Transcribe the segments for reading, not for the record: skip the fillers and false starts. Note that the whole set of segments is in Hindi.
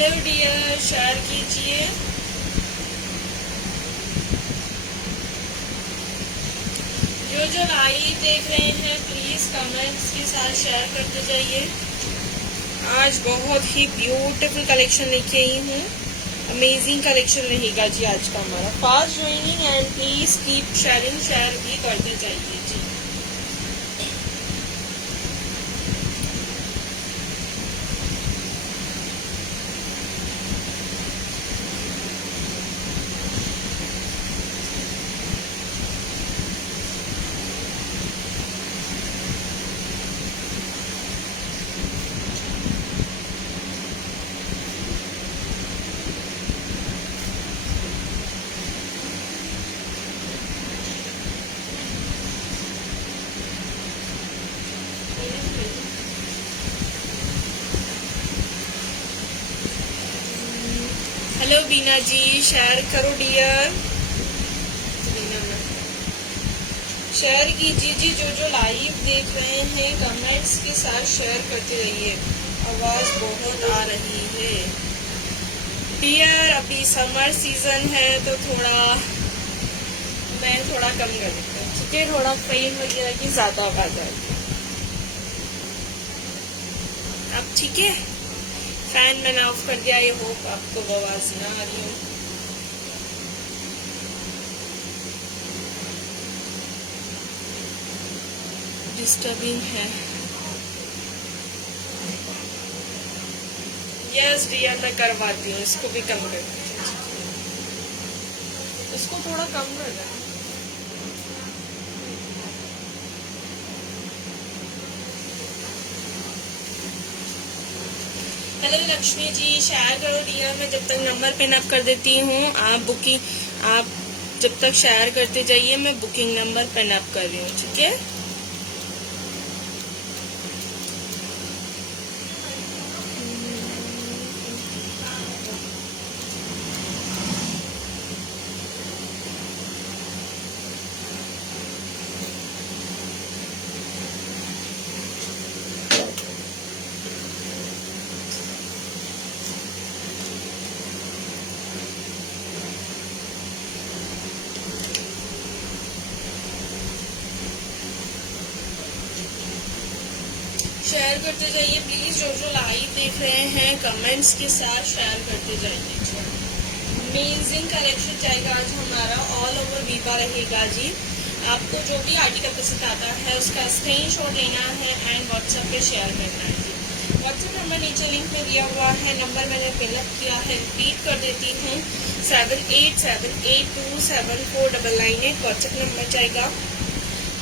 हेलो डियर, शेयर कीजिए। जो लाइव देख रहे हैं प्लीज कमेंट्स के साथ शेयर करते जाइए। आज बहुत ही ब्यूटीफुल कलेक्शन लेके आई हूँ। अमेजिंग कलेक्शन रहेगा जी आज का हमारा। Fast joining and please keep sharing, share भी करते जाइए जी। हेलो बीना जी, शेयर करो डियर। शेयर कीजिए जी। जो लाइव देख रहे हैं कमेंट्स के साथ शेयर करते रहिए। आवाज बहुत आ रही है डियर। अभी समर सीजन है तो मैं थोड़ा कम कर देता हूँ, ठीक है। थोड़ा पेन वगैरह की ज्यादा आवाज आ रही है। अब ठीक है, फैन मैंने ऑफ कर दिया। आई होप आपको आवाज ना आ रही हो। डिस्टर्बिंग है। यस डियर, मैं करवाती हूँ। इसको भी कम कर दीजिए, इसको थोड़ा कम कर देना। हेलो लक्ष्मी जी, शेयर करो डियर। मैं जब तक नंबर पिन अप कर देती हूँ, आप जब तक शेयर करते जाइए। मैं बुकिंग नंबर पिन अप कर रही हूँ, ठीक है। शेयर करते जाइए प्लीज। जो लाइव देख रहे हैं कमेंट्स के साथ शेयर करते जाइए। अमेजिंग कलेक्शन जाएगा आज हमारा। ऑल ओवर वीवा रहेगा जी। आपको जो भी आर्टिकल पसंद आता है उसका स्क्रीनशॉट लेना है एंड व्हाट्सएप पे शेयर करना है जी। व्हाट्सएप नंबर नीचे लिंक में दिया हुआ है। नंबर मैंने फिलअप किया है, रिपीट कर देती हूँ। 7878274998 व्हाट्सएप नंबर जाएगा।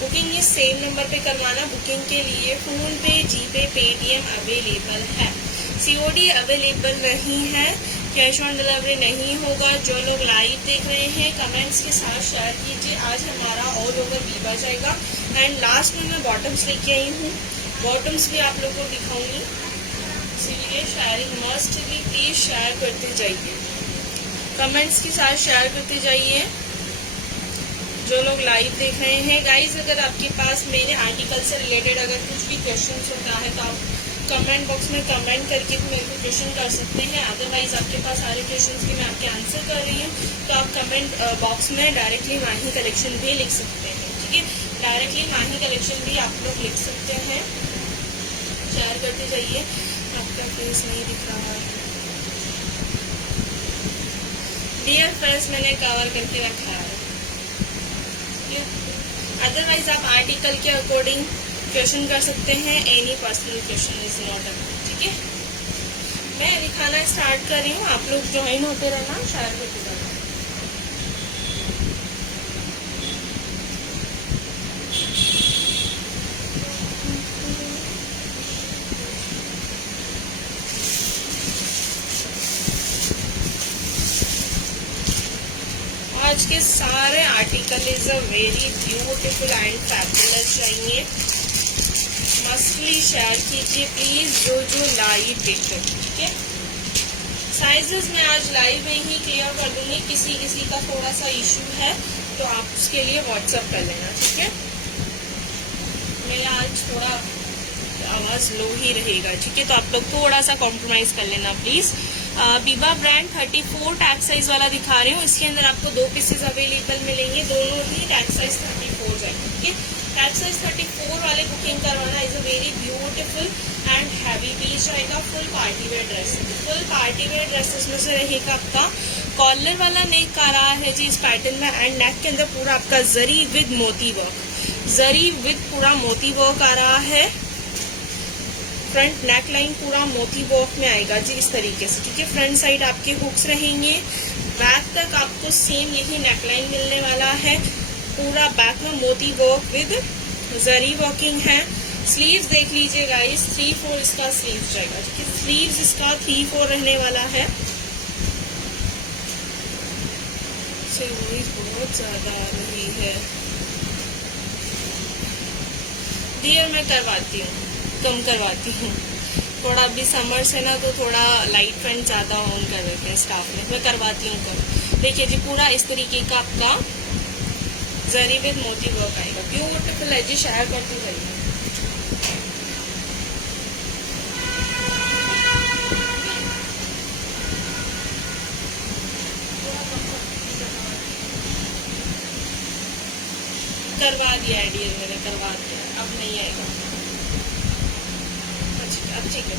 बुकिंग इस सेम नंबर पे करवाना। बुकिंग के लिए फोन पे, जीपे, पेटीएम अवेलेबल है। सीओडी अवेलेबल नहीं है, कैश ऑन डिलीवरी नहीं होगा। जो लोग लाइव देख रहे हैं कमेंट्स के साथ शेयर कीजिए। आज हमारा ऑल ओवर वीवा जाएगा। एंड लास्ट में मैं बॉटम्स लेके आई हूँ। बॉटम्स भी आप लोगों को दिखाऊंगी, इसलिए शेयरिंग मस्ट भी। प्लीज शेयर करते जाइए, कमेंट्स के साथ शेयर करते जाइए। जो लोग लाइव देख रहे हैं गाइज, अगर आपके पास मेरे आर्टिकल से रिलेटेड अगर कुछ भी क्वेश्चन होता है तो आप कमेंट बॉक्स में कमेंट करके मेरे को क्वेश्चन कर सकते हैं। अदरवाइज आपके पास सारे क्वेश्चन की मैं आपके आंसर कर रही हूँ तो आप कमेंट बॉक्स में डायरेक्टली माही कलेक्शन भी लिख सकते हैं, ठीक है। डायरेक्टली माही कलेक्शन भी आप लोग लिख सकते हैं। शेयर करते जाइए। आपका फेस नहीं दिख रहा है डियर। फेस मैंने कवर करके रखा है। अदरवाइज आप आर्टिकल के अकॉर्डिंग क्वेश्चन कर सकते हैं। Any personal question is not a, ठीक है। मैं दिखाना स्टार्ट कर रही हूँ, आप लोग ज्वाइन होते रहना, शेयर करते रहना। आज के सारे article is a very beautiful and fabulous चाहिए। मस्टली शेयर कीजिए प्लीज। जो लाइव देख रहे हैं, ठीक है। साइजेस मैं आज लाइव में ही क्लियर कर दूंगी। किसी का थोड़ा सा इशू है तो आप उसके लिए व्हाट्सएप कर लेना, ठीक है। मेरा आज थोड़ा आवाज लो ही रहेगा, ठीक है। तो आप लोग थोड़ा सा कॉम्प्रोमाइज कर लेना please. Biba brand 34 tag size वाला दिखा रही हूँ। इसके अंदर आपको 2 पीसेज अवेलेबल मिलेंगे, दोनों ही टैग साइज 34 जाएंगे। ठीक है, टैग साइज 34 वाले बुकिंग करवाना। Is a very beautiful and heavy piece जाएगा। Full party wear dresses, full party wear dresses में से रहेगा आपका कॉलर वाला नेक आ रहा है जी इस पैटर्न में, एंड नेक के अंदर पूरा आपका जरी विद मोती वर्क, जरी विद पूरा मोती वर्क आ रहा है। फ्रंट नेक लाइन पूरा मोती वर्क में आएगा जी इस तरीके से। ठीक है, फ्रंट साइड आपके हुक्स रहेंगे, बैक तक आपको सेम यही नेक लाइन मिलने वाला है। पूरा बैक में मोती वर्क विद जरी वर्किंग है। स्लीव्स देख लीजिए गाइस, 3-4 इसका स्लीव्स जाएगा। ठीक है, स्लीव्स इसका 3-4 रहने वाला है। बहुत ज्यादा आ रही है डियर, मैं करवाती हूँ, कम करवाती हूँ थोड़ा। अभी समर से ना तो थोड़ा लाइट फैन ज्यादा ऑन कर देते हैं स्टाफ में, मैं करवाती हूँ कम। देखिए जी, पूरा इस तरीके का आपका जरी विद मोती वर्क आएगा। ब्यूटीफुल है जी, शेयर करते जाइए। करवा दिया है डियर, मैंने करवा दिया, अब नहीं आएगा। अब ठीक है,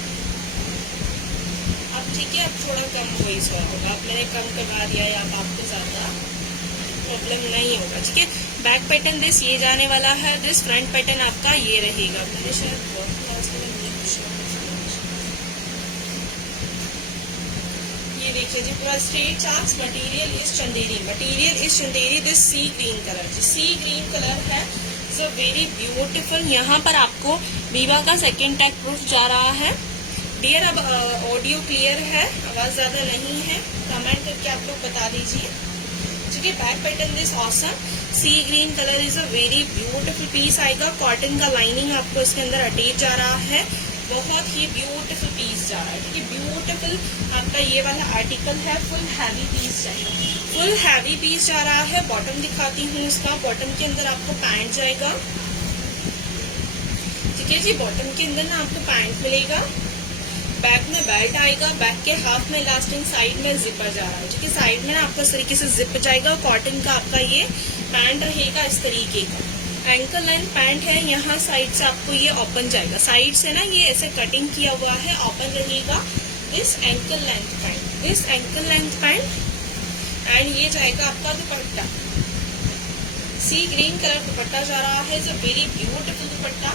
अब ठीक है, अब थोड़ा कम हो इस बार होगा। अब मैंने कम करवा दिया है, अब आपको ज्यादा प्रॉब्लम नहीं होगा। ठीक है, बैक पैटर्न दिस ये जाने वाला है, दिस फ्रंट पैटर्न आपका ये रहेगा। मैंने शायद ये देखिए जी, पूरा straight chart. Material is Chanderi, material is Chanderi. This sea green colour जी, सी ग्रीन कलर है, सो वेरी ब्यूटीफुल। यहाँ पर आपको वीवा का सेकेंड टैग प्रूफ जा रहा है डियर। अब ऑडियो क्लियर है, आवाज ज्यादा नहीं है, कमेंट करके आप लोग बता दीजिए। ठीक है, back pattern this awesome sea green colour is a very beautiful piece आएगा। कॉटन का लाइनिंग आपको इसके अंदर अटैच जा रहा है, बहुत ही ब्यूटीफुल पीस जा रहा है। ठीक है, ब्यूटीफुल आपका ये वाला आर्टिकल है। फुल हैवी पीस जाएगा, फुल हैवी पीस जा रहा है। बॉटम दिखाती हूँ इसका, बॉटम के अंदर आपको पैंट जाएगा। ठीक है जी, बॉटम के अंदर ना आपको पैंट मिलेगा, बैक में बेल्ट आएगा, बैक के हाफ में इलास्टिक, साइड में जिपर जा रहा है। ठीक है, साइड में ना आपको इस तरीके से जिप जाएगा। कॉटन का आपका ये पैंट रहेगा इस तरीके का। एंकल लेंथ पैंट है, यहाँ साइड से आपको ये ओपन जाएगा, साइड से ना ये ऐसे कटिंग किया हुआ है, ओपन रहेगा। This ankle length pant, this ankle length pant. And ये जाएगा आपका दुपट्टा, सी ग्रीन कलर दुपट्टा जा रहा है। इट्स अ वेरी ब्यूटीफुल दुपट्टा।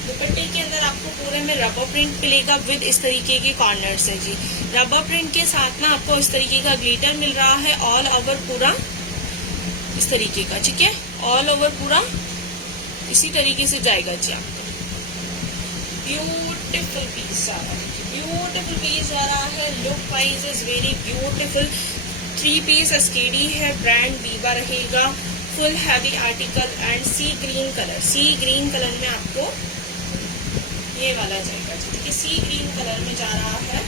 दुपट्टे के अंदर आपको पूरे में रबर प्रिंट मिलेगा विद इस तरीके के कॉर्नर्स है जी। रबर प्रिंट के साथ ना आपको इस तरीके का ग्लिटर मिल रहा है ऑल ओवर पूरा इस तरीके का। ठीक है, ऑल ओवर पूरा इसी तरीके से जाएगा जी। आपको ब्यूटीफुल पीस जा रहा है, ब्यूटीफुल पीस जा रहा है। Look wise is very beautiful. 3 piece SKD है, ब्रांड वीवा रहेगा। Full heavy article and sea green colour, sea green colour में आपको ये वाला जाएगा जी। ठीक है, सी ग्रीन कलर में जा रहा है।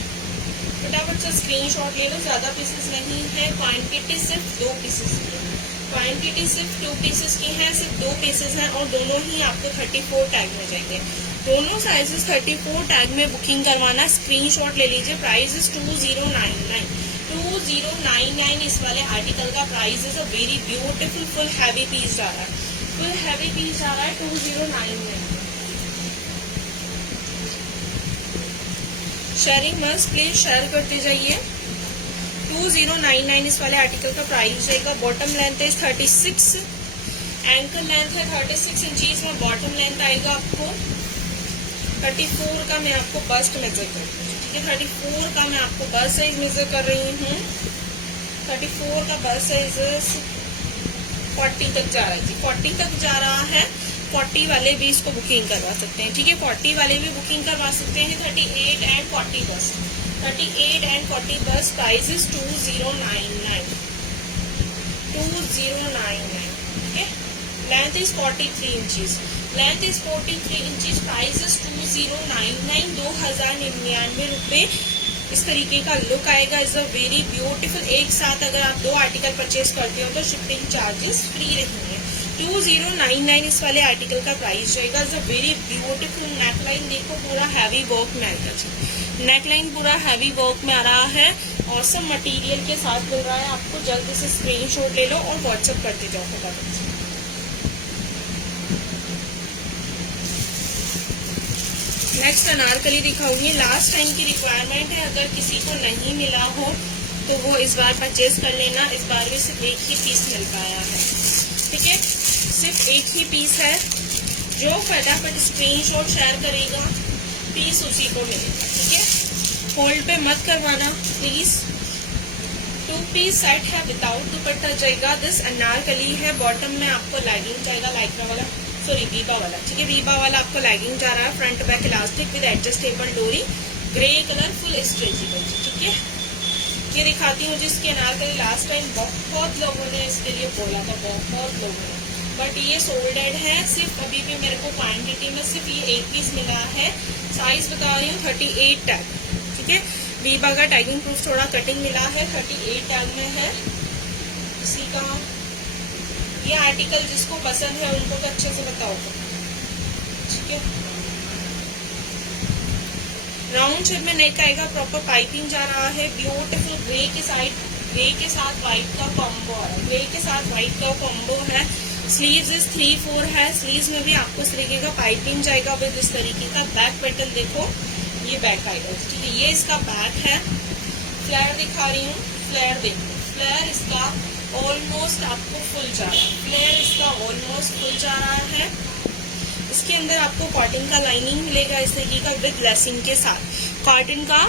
फटाफट से स्क्रीनशॉट ले लो, ज्यादा पीसेस नहीं है, क्वांटिटी सिर्फ 2 पीसेस की है, क्वांटिटी सिर्फ 2 पीसेस की है, सिर्फ 2 पीसेस हैं और दोनों ही आपको 34 टैग में जाएंगे। दोनों साइजेस 34 टैग में बुकिंग करवाना, स्क्रीनशॉट ले लीजिए। प्राइस इज 2099, 2099 इस वाले आर्टिकल का price is a very beautiful full heavy piece जा रहा है, फुल हैवी पीस जा रहा है 2099 में। शेयरिंग मस्ट, प्लीज शेयर करते जाइए। 2099 इस वाले आर्टिकल का प्राइस रहेगा। बॉटम लेंथ है 36, एंकल लेंथ है 36 इंचीज में बॉटम लेंथ आएगा आपको। 34 का मैं आपको बस्ट मेजर कर रही हूँ। ठीक है, 34 का मैं आपको बस्ट साइज मेजर कर रही हूँ। 34 का बस्ट साइज 40 तक जा रहा है जी, 40 तक जा रहा है। 40 वाले भी इसको बुकिंग करवा सकते हैं। ठीक है, 40 वाले भी बुकिंग करवा सकते हैं। 38 एंड 40 बस, 38 एंड 40 बस। Price is 2099, 2099। ठीक है, length is 43 inches, length is 43 inches. Price is 2099, 2099 रुपए इस तरीके का लुक आएगा। Is a very beautiful. एक साथ अगर आप 2 आर्टिकल परचेज करते हो तो शिपिंग चार्जेस फ्री रहेंगे। 2099 इस वाले आर्टिकल का प्राइस रहेगा। Is a very beautiful. Neckline देखो पूरा हैवी वर्क में आएगा जी, नेकलाइन पूरा हैवी वर्क में आ रहा है, ऑसम मटेरियल के साथ मिल रहा है आपको। जल्दी से स्क्रीनशॉट ले लो और व्हाट्सएप करते जाओ फटाफट से। नेक्स्ट अनारकली दिखाऊंगी, लास्ट टाइम की रिक्वायरमेंट है, अगर किसी को नहीं मिला हो तो वो इस बार परचेज कर लेना। इस बार भी सिर्फ एक ही पीस मिल पाया है, ठीक है, सिर्फ एक ही पीस है। जो फटाफट स्क्रीनशॉट शेयर करेगा पीस उसी को मिलेगा, ठीक है। होल्ड पे मत करवाना प्लीज। 2 पीस सेट है, विदाउट दुपट्टा जाएगा। दिस अनारकली है, बॉटम में आपको लैगिंग जाएगा, लाइक्रा वाला, सॉरी वीबा वाला, ठीक है, वीबा वाला आपको लैगिंग जा रहा है। Front back elastic with adjustable डोरी, ग्रे कलर, फुल स्ट्रेचेबल, ठीक है। ये दिखाती हूँ जिसके अनारकली लास्ट टाइम बहुत लोगों ने इसके लिए बोला था, बहुत लोगों ने, बट ये सोल्ड आउट है। सिर्फ अभी भी मेरे को क्वांटिटी में सिर्फ ये एक पीस मिला है। साइज बता रही हूँ 38 टैग, ठीक है। वीबा का टैगिंग प्रूफ थोड़ा कटिंग मिला है, 38 टैग में है। इसी का ये आर्टिकल जिसको पसंद है उनको तो अच्छे से बताओ, ठीक है। राउंड शेप में नेक आएगा, प्रॉपर पाइपिंग जा रहा है। ब्यूटीफुल ग्रे के साइड, ग्रे के साथ व्हाइट का कॉम्बो आ रहा है, ग्रे के साथ व्हाइट का कॉम्बो है। स्लीव्स इस 3-4 है, स्लीव्स में भी आपको इस तरीके का पाइपिंग जाएगा विद इस तरीके का। बैक पैटर्न देखो, ये बैक आएगा, ठीक है, ये इसका बैक है। फ्लेयर दिखा रही हूँ, फ्लेयर देखो, फ्लेयर इसका ऑलमोस्ट आपको फुल जा रहा है, फ्लेयर इसका ऑलमोस्ट फुल जा रहा है। इसके अंदर आपको कॉटन का लाइनिंग मिलेगा इस तरीके का विद लेसिंग के साथ। कॉटन का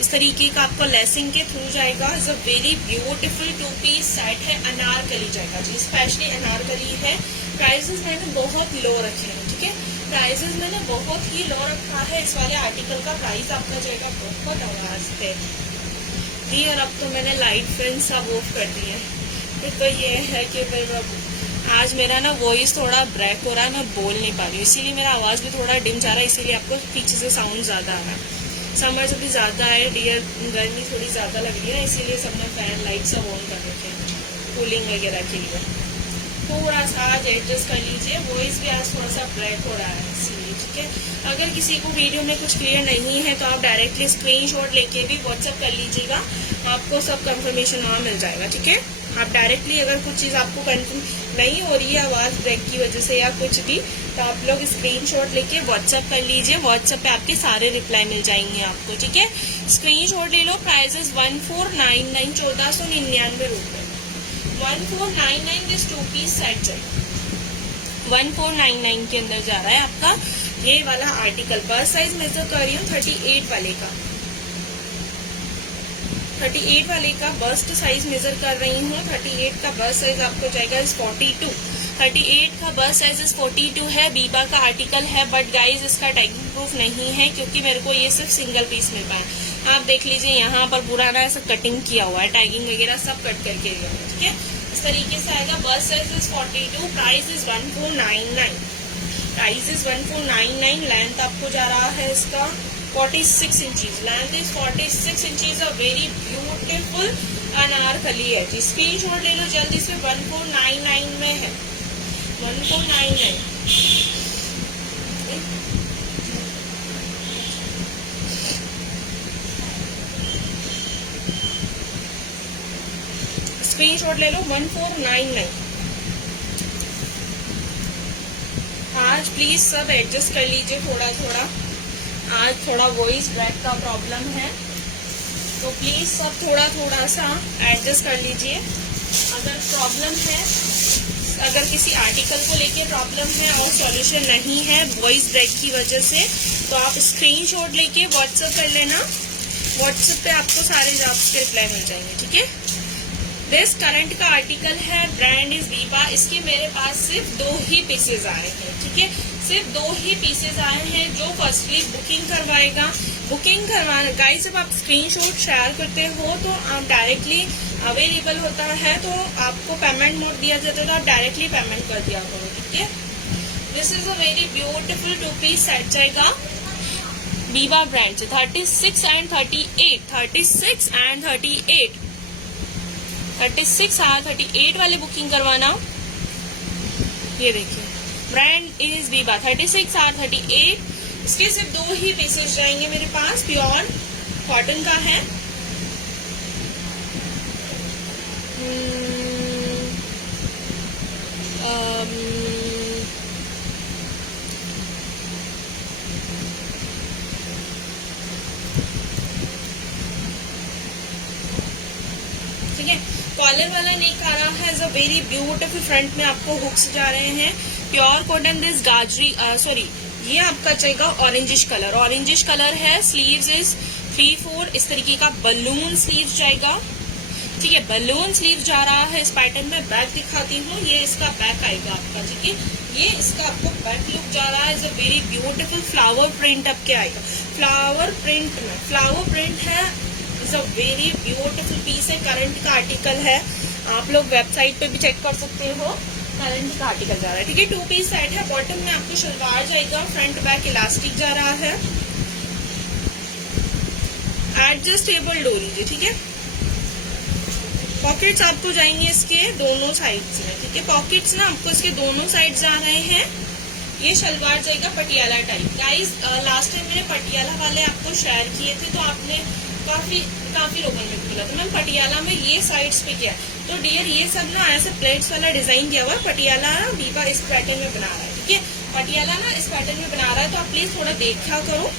इस तरीके का आपको लेसिंग के थ्रू जाएगा। Is a very beautiful 2 piece set है, अनारकली जाएगा जी, स्पेशली अनारकली है। प्राइसेस मैंने बहुत लो रखे हैं, ठीक है, प्राइसेस मैंने बहुत ही लो रखा है। इस वाले आर्टिकल का प्राइस आपका जाएगा बहुत आवाज पे जी। और अब तो मैंने लाइट फैन सब ऑफ कर दिए। फिर तो ये है कि आज मेरा ना वॉइस थोड़ा ब्रेक हो रहा है, मैं बोल नहीं पा रही हूँ, इसीलिए मेरा आवाज़ भी थोड़ा डिम जा रहा है, इसीलिए आपको पीछे से साउंड ज़्यादा आ रहा है। समर जब भी ज़्यादा है, डियर गर्मी थोड़ी ज़्यादा लग रही है, इसीलिए सबने फैन लाइट सब ऑन कर रखे हैं कूलिंग वगैरह के लिए। थोड़ा सा आज एडजस्ट कर लीजिए, वॉइस भी आज थोड़ा सा ब्रेक हो रहा है इसीलिए, ठीक है। अगर किसी को वीडियो में कुछ क्लियर नहीं है तो आप डायरेक्टली स्क्रीनशॉट लेके भी व्हाट्सएप कर लीजिएगा, आपको सब कंफर्मेशन वहाँ मिल जाएगा, ठीक है। आप डायरेक्टली अगर कुछ चीज़ आपको कंफर्म नहीं हो रही है आवाज़ ब्रेक की वजह से या कुछ भी, तो आप लोग स्क्रीनशॉट लेके व्हाट्सएप कर लीजिए। व्हाट्सएप पे आपके सारे रिप्लाई मिल जाएंगे आपको, ठीक है। स्क्रीनशॉट ले लो। प्राइसेस 1499, 1499 रुपये, 1499 दिस 2 पीस सेट जाएगा, 1499 के अंदर जा रहा है आपका ये वाला आर्टिकल। बस साइज मेजर कर रही हूँ 38 वाले का, 38 वाले का बस्ट साइज मेजर कर रही हूँ। 38 का बस्ट साइज आपको जाएगा इस 42, 38 का बस्ट साइज इस 42 है। वीबा का आर्टिकल है, बट गाइज इसका टैगिंग प्रूफ नहीं है क्योंकि मेरे को ये सिर्फ सिंगल पीस मिल पाया। आप देख लीजिए यहाँ पर पूरा ना ऐसा कटिंग किया हुआ है, टैगिंग वगैरह सब कट करके दिया हुआ है, ठीक है। इस तरीके से आएगा। Bust size is 42, price is 1499, price is 1499। Length आपको जा रहा है इसका 46 inches, length is 46 inches. A very beautiful Anarkali है जी। स्क्रीनशॉट ले लो जल्दी से, 1499 में है, 1499। स्क्रीनशॉट ले लो 1499। आज प्लीज सब एडजस्ट कर लीजिए थोड़ा थोड़ा, आज थोड़ा वॉइस ब्रेक का प्रॉब्लम है तो प्लीज सब थोड़ा थोड़ा सा एडजस्ट कर लीजिए। अगर प्रॉब्लम है, अगर किसी आर्टिकल को लेके प्रॉब्लम है और सॉल्यूशन नहीं है वॉइस ब्रेक की वजह से, तो आप स्क्रीनशॉट लेके व्हाट्सएप कर लेना। व्हाट्सएप पे आपको सारे जॉब्स के रिप्लाई मिल जाएंगे, ठीक है। दिस करंट का आर्टिकल है, ब्रांड इज वीबा। इसके मेरे पास सिर्फ 2 ही पीसेज आए हैं, ठीक है, सिर्फ 2 ही पीसेज आए हैं। जो फर्स्टली बुकिंग करवाएगा, बुकिंग करवाना गाइस, जब आप स्क्रीनशॉट शेयर करते हो तो आप डायरेक्टली अवेलेबल होता है तो आपको पेमेंट मोड दिया जाता है तो आप डायरेक्टली पेमेंट कर दिया करो, ठीक है। This is a very beautiful 2 piece set जाएगा वीबा ब्रांड से। 36 एंड 38, 36 एंड 38, 36 और 38 वाले बुकिंग करवाना। ये देखिए ब्रांड इज वीबा, 36 और 38। इसके सिर्फ 2 ही पीसेस जाएंगे मेरे पास। प्योर कॉटन का है। ठीक है, कॉलर वाला नेक आ रहा है, is a very beautiful. Front में आपको हुक्स जा रहे हैं, प्योर कॉटन। दिस गाजरी सॉरी ये आपका चाहिएगा ऑरेंजिश कलर, ऑरेंजिश कलर है। स्लीव्स इज 3/4 इस तरीके का बलून स्लीव जाएगा। ठीक है, बलून स्लीव जा रहा है इस पैटर्न में। बैक दिखाती हूँ, ये इसका बैक आएगा आपका। ठीक है, ये इसका आपको बैक लुक जा रहा है। Is a very beautiful flower print आपके आएगा। फ्लावर प्रिंट में फ्लावर प्रिंट है। Is a very beautiful piece है। करंट का आर्टिकल है, आप लोग वेबसाइट पे भी चेक कर सकते हो। करंट का आर्टिकल जा रहा है। ठीक है, 2 पीस सेट है। बॉटम में आपको शलवार जाएगा, फ्रंट बैक इलास्टिक जा रहा है। एडजस्टेबल डोरी जी। ठीक है, पॉकेट्स आपको जाएंगे इसके दोनों साइड्स में। ठीक है, पॉकेट्स ना आपको इसके दोनों साइड जा रहे हैं। ये शलवार जाएगा Patiala type. Guys last time मैंने पटियाला वाले आपको शेयर किए थे, तो आपने काफी लोगों ने बोला था मैम पटियाला में ये साइड्स पे क्या है। तो डियर ये सब ना ऐसे प्लेट्स वाला डिजाइन किया हुआ है। पटियाला ना वीवा इस पैटर्न में बना रहा है। ठीक है, पटियाला ना इस पैटर्न में बना रहा है, तो आप प्लीज थोड़ा देखा करो,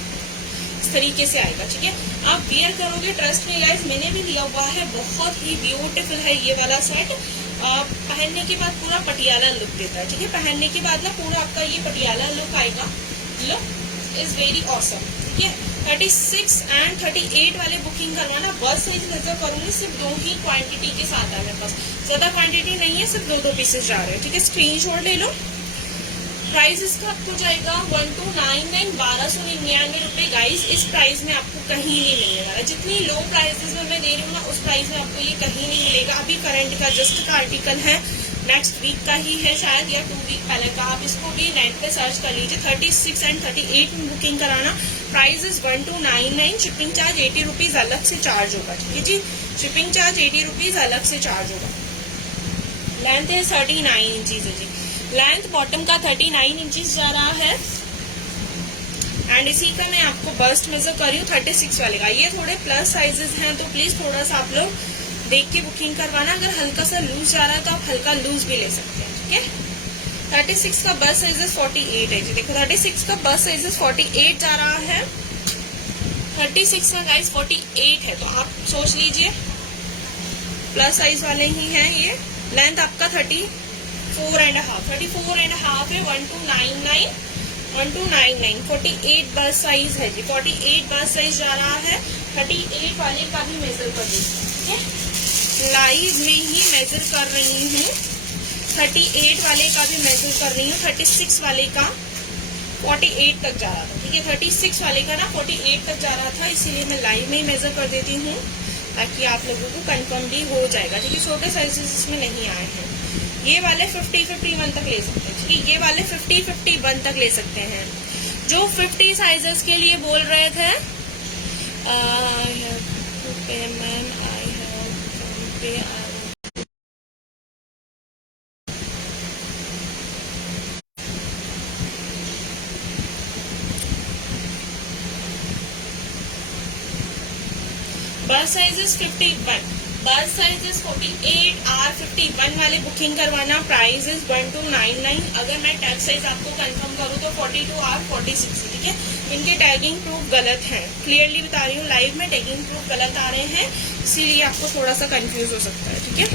इस तरीके से आएगा। ठीक है, आप वेयर करोगे, ट्रस्ट में गाइस मैंने भी लिया हुआ है, बहुत ही ब्यूटीफुल है ये वाला सेट। पहनने के बाद पूरा पटियाला लुक देता है। ठीक है, पहनने के बाद ना पूरा आपका ये पटियाला लुक आएगा। Look is very awesome. ठीक है, 36 एंड 38 वाले बुकिंग करवाना। बस साइज नजर करूंगी, सिर्फ 2 ही क्वांटिटी के साथ है मेरे पास, ज्यादा क्वांटिटी नहीं है, सिर्फ 2 पीसेस जा रहे हैं। ठीक है, स्क्रीनशॉट ले लो। प्राइस इसका आपको जाएगा 1299, 1299 रुपए। गाइस इस प्राइस में आपको कहीं नहीं मिलेगा। जितनी लो प्राइसेस में मैं दे रही हूँ ना, उस प्राइस में आपको ये कहीं नहीं मिलेगा। अभी करंट का जस्ट का आर्टिकल है, नेक्स्ट वीक का ही है शायद, या 2 वीक पहले का। आप इसको भी नेट पे सर्च कर लीजिए। 36 एंड 38 में बुकिंग कराना। Price is 1299। Shipping charge 80 rupees अलग से चार्ज होगा। ठीक है जी, शिपिंग चार्ज 80 रुपीज अलग से चार्ज होगा। लेंथ है 39 इंचीज है जी। लेंथ बॉटम का 39 इंचेस जा रहा है। एंड इसी का मैं आपको बस्ट मेजर कर रही हूँ 36 वाले का। ये थोड़े प्लस साइजेस हैं, तो प्लीज थोड़ा सा आप लोग देख के बुकिंग करवाना। अगर हल्का सा लूज जा रहा है तो आप हल्का लूज भी ले सकते हैं। ठीक है, 36 का बस्ट साइजेस 48 है जी। देखो 36 का बस्ट साइजेस 48 जा रहा है। 36 का गाइस 48 है, तो आप सोच लीजिए प्लस साइज वाले ही हैं ये। लेंथ आपका 34 एंड हाफ है। 1299 48 बस साइज है जी। 48 बस साइज जा रहा है। 38 वाले का भी मेजर कर दीजिए। ठीक है, लाइव में ही मेजर कर रही हूँ। 38 वाले का भी मेजर कर रही हूँ। 36 वाले का 48 तक जा रहा था। ठीक है, 36 वाले का ना 48 तक जा रहा था, इसीलिए मैं लाइव में ही मेजर कर देती हूँ, ताकि आप लोगों को कंफर्म भी हो जाएगा। ठीक है, छोटे साइजेस इसमें नहीं आए हैं। ये वाले 50-51 तक ले सकते हैं। ठीक है, ये वाले 50-51 तक ले सकते हैं। जो 50 साइजेस के लिए बोल रहे थे, बस साइजेस 51, बस साइजेस 48 और 51 वाले बुकिंग करवाना। Price is 1299। अगर मैं टैग साइज आपको कंफर्म करूँ तो 42 और 46। ठीक है, इनके टैगिंग प्रूफ गलत है, क्लियरली बता रही हूँ। लाइव में टैगिंग प्रूफ गलत आ रहे हैं, इसीलिए आपको थोड़ा सा कंफ्यूज हो सकता है। ठीक है,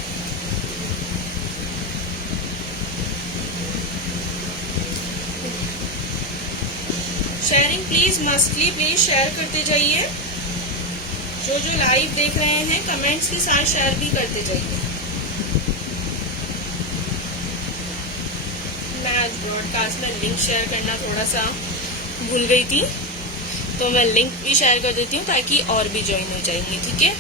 sharing please mostly please share करते जाइए। जो लाइव देख रहे हैं कमेंट्स के साथ शेयर भी करते जाइए। मैं आज ब्रॉडकास्ट में लिंक शेयर करना थोड़ा सा भूल गई थी, तो मैं लिंक भी शेयर कर देती हूँ ताकि और भी ज्वाइन हो जाएंगे। ठीक है,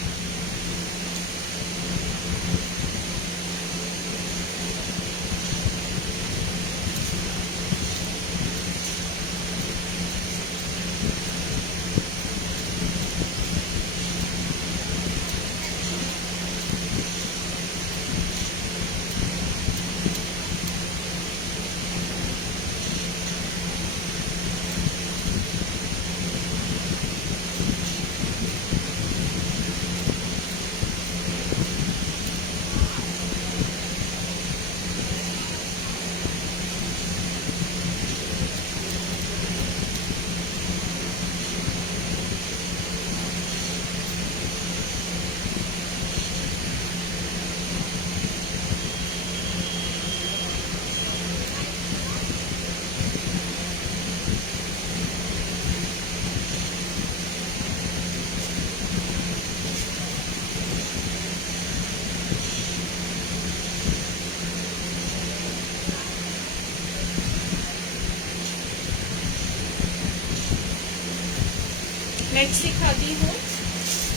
नेक्स्ट दिखाती हूँ।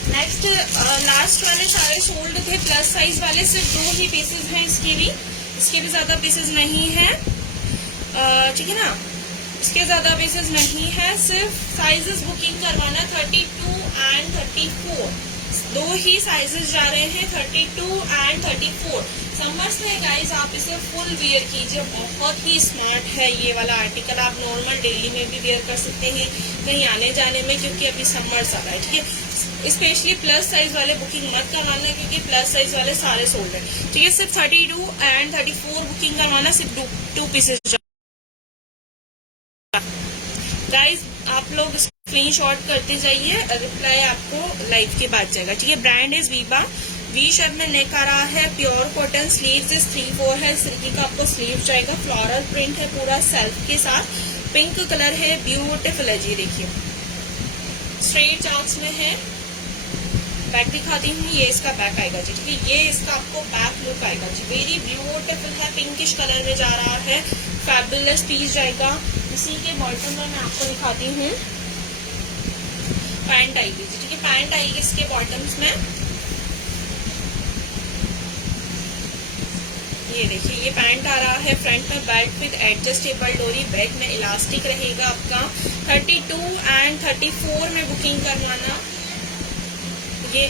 नेक्स्ट लास्ट वाले सारे सोल्ड थे, प्लस साइज वाले सिर्फ 2 ही पीसेस हैं इसके भी ज्यादा पीसेस नहीं है, ठीक है ना, इसके ज्यादा पीसेस नहीं है। सिर्फ साइजेस बुकिंग करवाना 32 एंड 34, 2 ही साइजेस जा रहे हैं, 32 एंड 34। समर्स में गाइज आप इसे फुल वियर कीजिए, बहुत ही स्मार्ट है ये वाला आर्टिकल। आप नॉर्मल डेली में भी वियर कर सकते हैं कहीं आने जाने में, क्योंकि अभी समर्स आ रहा है, ठीक है। स्पेशली प्लस साइज वाले बुकिंग मत करवाना, क्योंकि प्लस साइज वाले सारे सोल्ड है, ठीक है। सिर्फ 32 एंड 34 बुकिंग करवाना, सिर्फ 2 पीसेस। गाइज आप लोग स्क्रीनशॉट करते जाइए, रिप्लाई आपको लाइव के बाद जाएगा, ठीक है। Brand is Veeba, V shape में नेक आ रहा है, प्योर कॉटन, स्लीव्स इज 3/4 है, सिल्की का आपको स्लीव जाएगा, फ्लोरल प्रिंट है पूरा सेल्फ के साथ, पिंक कलर है, ब्यूटीफुल है जी। देखिए स्ट्रेट चार्ट्स में है। बैक दिखाती हूँ, ये इसका बैक आएगा जी, ठीक है। ये इसका आपको बैक लुक आएगा जी, वेरी ब्यूटीफुल है, पिंकिश कलर में जा रहा है, फैबुलस पीस जाएगा। इसी के बॉटम में मैं आपको दिखाती हूँ, पैंट आएगी जी, ठीक है। पैंट आएगी इसके बॉटम्स में, ये देखिए ये पैंट आ रहा है, फ्रंट में बेल्ट विद एडजस्टेबल डोरी, बैक में इलास्टिक रहेगा आपका। 32 एंड 34 में बुकिंग करवाना, ये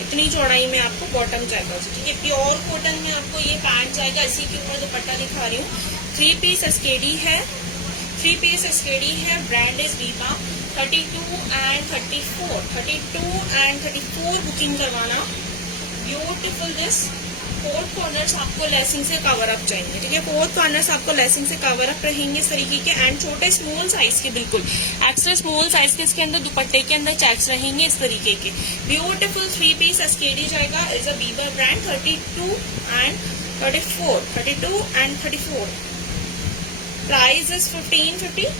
इतनी चौड़ाई में आपको बॉटम जाएगा जी, ठीक है। प्योर कॉटन में आपको ये पैंट जाएगा, इसी के ऊपर दुपट्टा दिखा रही हूँ। 3 पीस एसकेडी है, 3 पीस एसकेडी है, brand is Veeba. 32 and 34, 32 and 34 booking करवाना। ब्यूटीफुल दिस 4 कॉर्नर्स आपको लेसिंग से कवर अप जाएंगे, ठीक है। 4 कॉर्नर्स आपको लेसिंग से कवर अप रहेंगे इस तरीके के, एंड छोटे स्मॉल साइज के, बिल्कुल एक्स्ट्रा स्मॉल साइज के इसके अंदर दुपट्टे के अंदर चेक्स रहेंगे इस तरीके के। ब्यूटीफुल 3 पीस एसकेडी जाएगा, is a Veeba brand. 32 and 34, 32 and 34, price is 1550,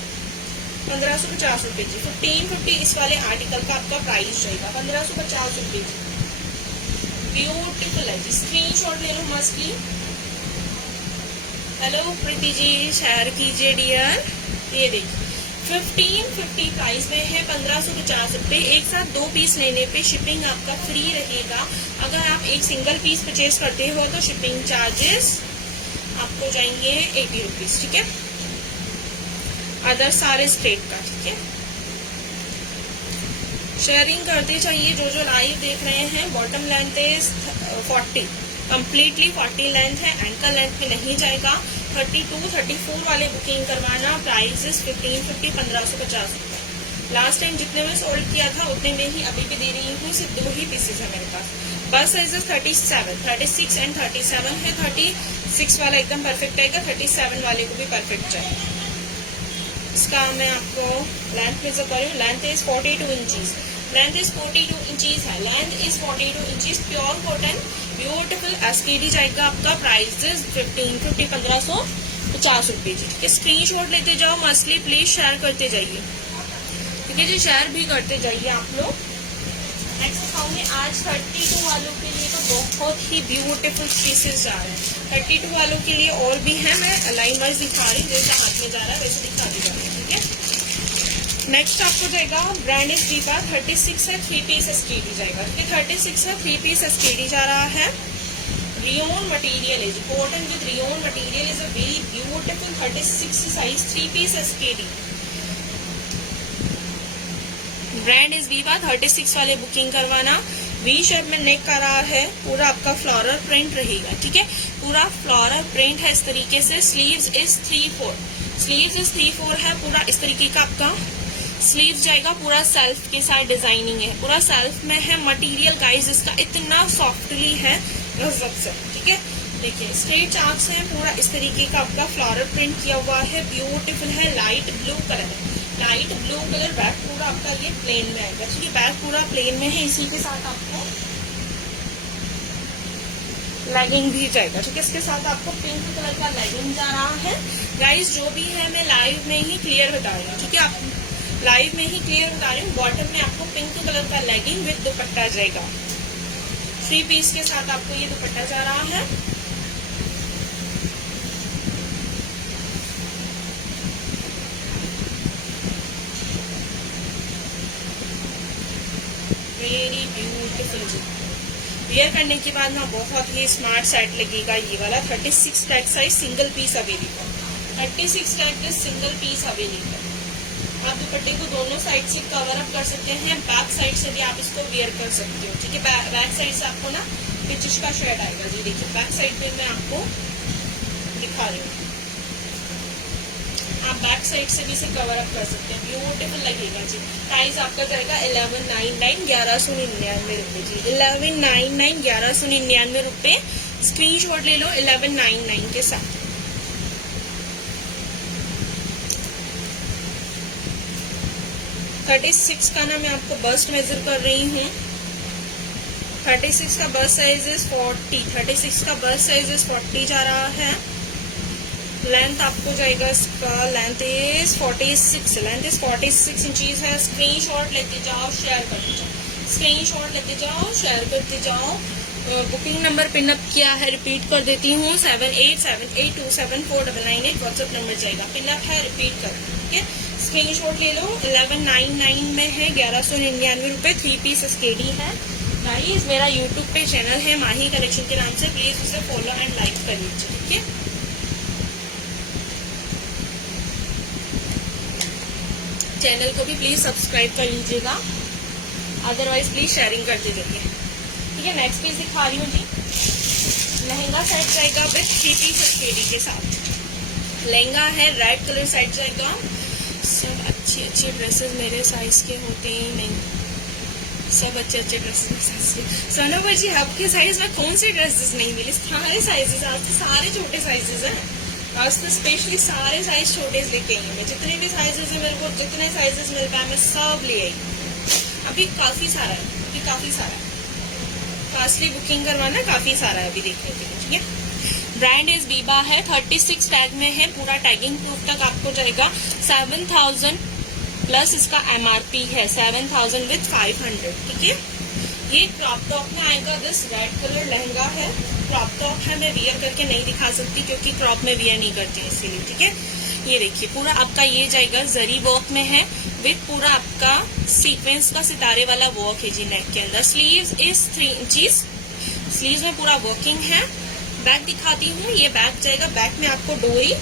1550 रुपए जी। 1550 इस वाले आर्टिकल का आपका प्राइस जाएगा, 1550 रुपए जी। ब्यूटीफुल है जी, स्क्रीनशॉट ले लो mostly. Hello Preeti ji, share कीजिए डियर। ये देखिए 1550 प्राइस में है, 1550 रुपए। एक साथ 2 पीस लेने पे शिपिंग आपका फ्री रहेगा। अगर आप एक सिंगल पीस परचेज करते हो तो शिपिंग चार्जेस आपको जाएंगे 80 रुपीज, ठीक है। अदर सारे स्ट्रेट का, ठीक है। शेयरिंग करते चाहिए जो लाइव देख रहे हैं। Bottom length is 40, completely 40 length है, एंकल लेंथ पे नहीं जाएगा। 32, 34 वाले बुकिंग करवाना, प्राइस इज 1550, 1550 रुपए। लास्ट टाइम जितने में सोल्ड किया था उतने में ही अभी भी दे रही हूँ, सिर्फ 2 ही पीसेस है मेरे पास। बस साइज 37, 36 एंड 37 है। 36 वाला एकदम परफेक्ट आएगा, 37 वाले को भी परफेक्ट चाहिए। इसका मैं आपको लेंथ मेजर कर रही हूँ, length is 42 inches, length is 42 inches है, length is 42 inches, pure cotton, beautiful SKD जाएगा आपका। प्राइस इज 1550, 1550 रुपए जी, ठीक है। स्क्रीनशॉट लेते जाओ मस्टली, प्लीज शेयर करते जाइए, ठीक है जी, शेयर भी करते जाइए आप लोग। नेक्स्ट दिखाऊंगी आज 32 वालों के लिए, तो बहुत ही ब्यूटीफुल पीसेस जा रहे हैं। 32 वालों के लिए और भी है, मैं लाइन वाइज दिखा रही हूँ, जैसे हाथ में जा रहा है वैसे दिखाती जा रही है, ठीक है। नेक्स्ट आपको जाएगा ब्रांड इज वीबा। 36 है, 3 पीस एसकेडी जाएगा, ठीक है। 36 है, 3 पीस एसकेडी जा रहा है। रियोन मटेरियल है, cotton with rayon material, is a very beautiful 36 size 3 piece SKD. Brand is Biba. 36 वाले बुकिंग करवाना। वी शेप में नेक आ रहा है, पूरा आपका फ्लोरल प्रिंट रहेगा, ठीक है। पूरा फ्लोरल प्रिंट है इस तरीके से। स्लीव्स इज 3/4, स्लीव्स इज 3/4 है, पूरा इस तरीके का आपका स्लीव जाएगा। पूरा सेल्फ के साथ डिजाइनिंग है, पूरा सेल्फ में है। मटेरियल गाइस इसका इतना सॉफ्टली है गजब से, ठीक है। देखिए स्ट्रेट चार्ट्स है, पूरा इस तरीके का आपका फ्लोरल प्रिंट किया हुआ है, ब्यूटीफुल है। लाइट ब्लू कलर है, लाइट ब्लू कलर। बैक पूरा आपका ये प्लेन में आएगा, ठीक है। बैक पूरा प्लेन में है, इसी के साथ आपको लेगिंग भी जाएगा, ठीक है। इसके साथ आपको पिंक कलर का लेगिंग जा रहा है। गाइस जो भी है मैं लाइव में ही क्लियर बता रही हूँ, ठीक है। आप लाइव में ही क्लियर बता रही हूँ। बॉटम में आपको पिंक कलर का लेगिंग विद दुपट्टा जाएगा। 3 पीस के साथ आपको ये दुपट्टा जा रहा है। Very beautiful ji. वेयर करने के बाद ना बहुत ही स्मार्ट सेट लगेगा ये वाला। 36 tag size single piece available, 36 tag single piece available. आप दुपट्टे को दोनों साइड से कवर अप कर सकते हैं, बैक साइड से भी आप इसको वेयर कर सकते हो, ठीक है। बैक साइड से आपको ना पिचिश का शेड आएगा जी। देखिए बैक साइड पे मैं आपको दिखा रही हूँ, आप बैक साइड से भी इसे कवर अप कर सकते हैं, ब्यूटीफुल लगेगा जी। प्राइस आपका जाएगा 1199 1199 रुपए जी। 1199 1199 रुपए। स्क्रीनशॉट ले लो 1199 के साथ। थर्टी 36 का ना मैं आपको बस्ट मेजर कर रही हूँ। 36 का बस्ट साइज इज 40, 36 का बस्ट साइज इज 40 जा रहा है। लेंथ आपको जाएगा, इसका length is 46, length is 46 inches है। स्क्रीनशॉट लेते जाओ, शेयर करते जाओ, स्क्रीनशॉट लेते जाओ, शेयर करते जाओ। बुकिंग नंबर पिनअप किया है, रिपीट कर देती हूँ, 7878274998 व्हाट्सएप नंबर जाएगा। पिनअप है, रिपीट कर, ठीक है। स्क्रीनशॉट ले लो। 1199 में है, 1199 रुपए। 3 पीस SKD है गाइस। मेरा यूट्यूब पे चैनल है माही कलेक्शन के नाम से, प्लीज उसे फॉलो एंड लाइक कर लीजिए, ठीक है। चैनल को भी प्लीज सब्सक्राइब कर लीजिएगा, अदरवाइज प्लीज शेयरिंग करते जाइए, ठीक है। नेक्स्ट पीस दिखा रही हूँ जी। लहंगा सेट जाएगा विद 3 पीस SKD के साथ। लहंगा है, रेड कलर सेट जाएगा। सब अच्छे ड्रेसेस मेरे साइज के होते ही नहीं, सब अच्छे ड्रेसेस मेरे साइज के। सोनोवर जी आपके साइज में कौन से ड्रेसेस नहीं मिले? सारे साइजेस, आज तो सारे छोटे साइजेस हैं, आज तो स्पेशली सारे साइज छोटे लेके आई हूँ मैं। जितने भी साइजेस है मेरे को, जितने साइजेस मिल पाए मैं सब ले आई। अभी काफी सारा है, अभी काफी सारा है। फास्टली बुकिंग करवाना, काफी सारा है अभी देखने के लिए, ठीक है। ब्रांड इज बीबा है, 36 टैग में है, पूरा टैगिंग प्रूफ तक आपको जाएगा। 7000 प्लस इसका MRP है, 7000 विद 500, ठीक है। ये क्रॉप टॉप में आएगा। दिस रेड कलर लहंगा है, क्रॉप टॉप है। मैं वियर करके नहीं दिखा सकती क्योंकि क्रॉप में वियर नहीं करती इसीलिए, ठीक है। ये देखिए पूरा आपका ये जाएगा, जरी वर्क में है, विद पूरा आपका सीक्वेंस का सितारे वाला वर्क है जी नेक के अंदर। स्लीव्स इज 3 इंचीज, स्लीव्स में पूरा वर्किंग है। बैक दिखाती हूँ, ये बैक जाएगा। बैक में आपको डोरी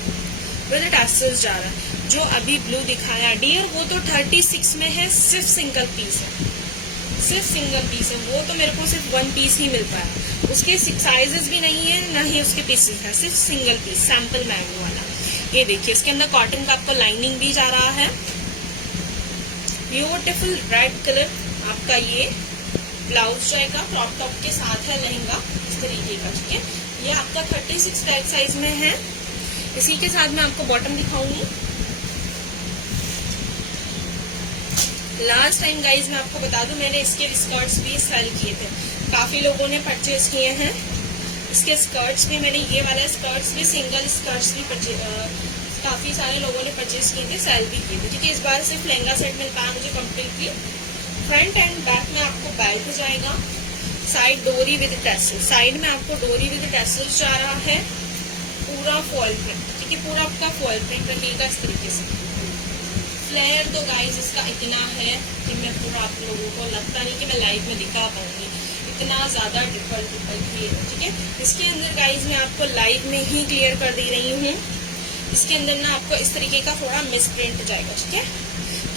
विद टैसल्स जा रहा है। जो अभी ब्लू दिखाया डियर, वो तो 36 में है, सिर्फ सिंगल पीस है, सिर्फ सिंगल पीस है। वो तो मेरे को सिर्फ 1 पीस ही मिल पाया, उसके साइजेस भी नहीं है, ना ही उसके पीसेस है, सिर्फ सिंगल पीस सैंपल मैंगो वाला। ये देखिए इसके अंदर कॉटन का आपको लाइनिंग भी जा रहा है। ब्यूटीफुल रेड कलर आपका ये ब्लाउज जाएगा, क्रॉप टॉप के साथ है लहंगा इस तरीके का, ठीक है। ये आपका 36 टैग साइज में है। इसी के साथ मैं आपको बॉटम दिखाऊंगी। लास्ट टाइम गाइज मैं आपको बता दूं, मैंने इसके स्कर्ट्स भी सेल किए थे, काफी लोगों ने परचेज किए हैं। इसके स्कर्ट्स भी, मैंने ये वाला स्कर्ट्स भी, सिंगल स्कर्ट्स भी काफी सारे लोगों ने परचेज किए थे, सेल भी किए थे, ठीक है। इस बार सिर्फ लहंगा सेट मिल पाया मुझे कम्प्लीटली। फ्रंट एंड बैक में आपको बेल्ट जाएगा, साइड डोरी विद टैसल्स, साइड में आपको डोरी विद टैसल्स जा रहा है। पूरा फॉल प्रिंट, ठीक है, पूरा आपका फॉल प्रिंट रहेगा इस तरीके से। फ्लेयर तो गाइस इसका इतना है कि मैं पूरा आप लोगों को लगता नहीं कि मैं लाइव में दिखा पाऊंगी, इतना ज्यादा ट्रिपल ही है, ठीक है। इसके अंदर गाइस मैं आपको लाइव में ही क्लियर कर दे रही हूँ। इसके अंदर ना आपको इस तरीके का थोड़ा मिस प्रिंट जाएगा, ठीक है।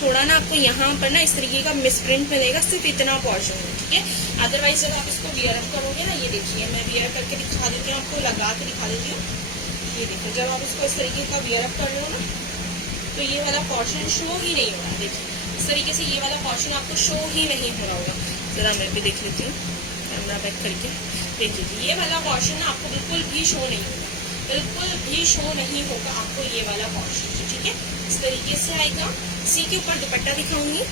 थोड़ा ना आपको यहाँ पर ना इस तरीके का मिस प्रिंट मिलेगा, सिर्फ इतना पोर्शन में, ठीक है। अदरवाइज जब आप इसको वियर अप करोगे ना, ये देखिए मैं वियर करके दिखा देती हूँ आपको, लगा के दिखा देती हूँ। ये देखो जब आप इसको इस तरीके का वियर अप कर रहे हो ना, तो ये वाला पोर्शन शो ही नहीं हो रहा। देखिए इस तरीके से ये वाला पोर्शन आपको शो ही नहीं हो रहा होगा। जरा मैं भी देख लेती हूँ कैमरा बैक करके। देखिए ये वाला पोर्शन ना आपको बिल्कुल भी शो नहीं होगा, बिल्कुल भी शो नहीं होगा आपको ये वाला पोर्शन, ठीक है। इस तरीके से आएगा। इसी के ऊपर दुपट्टा दिखाऊंगी,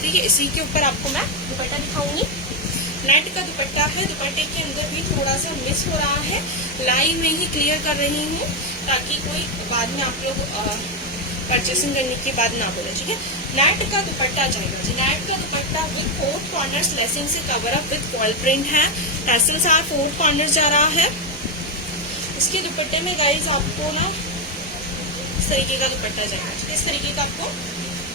ठीक है। इसी के ऊपर आपको मैं दुपट्टा दिखाऊंगी। नेट का दुपट्टा है, दुपट्टे के अंदर भी थोड़ा सा मिस हो रहा है, लाइव में ही क्लियर कर रही हूँ ताकि कोई बाद में आप लोग परचेसिंग करने के बाद ना बोले, ठीक है। नेट का दुपट्टा जाएगा जी, नेट का दुपट्टा विद 4 कॉर्नर्स लेसिंग से cover up with fall print है। टैसल्स आर 4 कॉर्नर्स जा रहा है। इसके दुपट्टे में गाइज आपको ना इस तरीके का दुपट्टा जाएगा, इस तरीके का आपको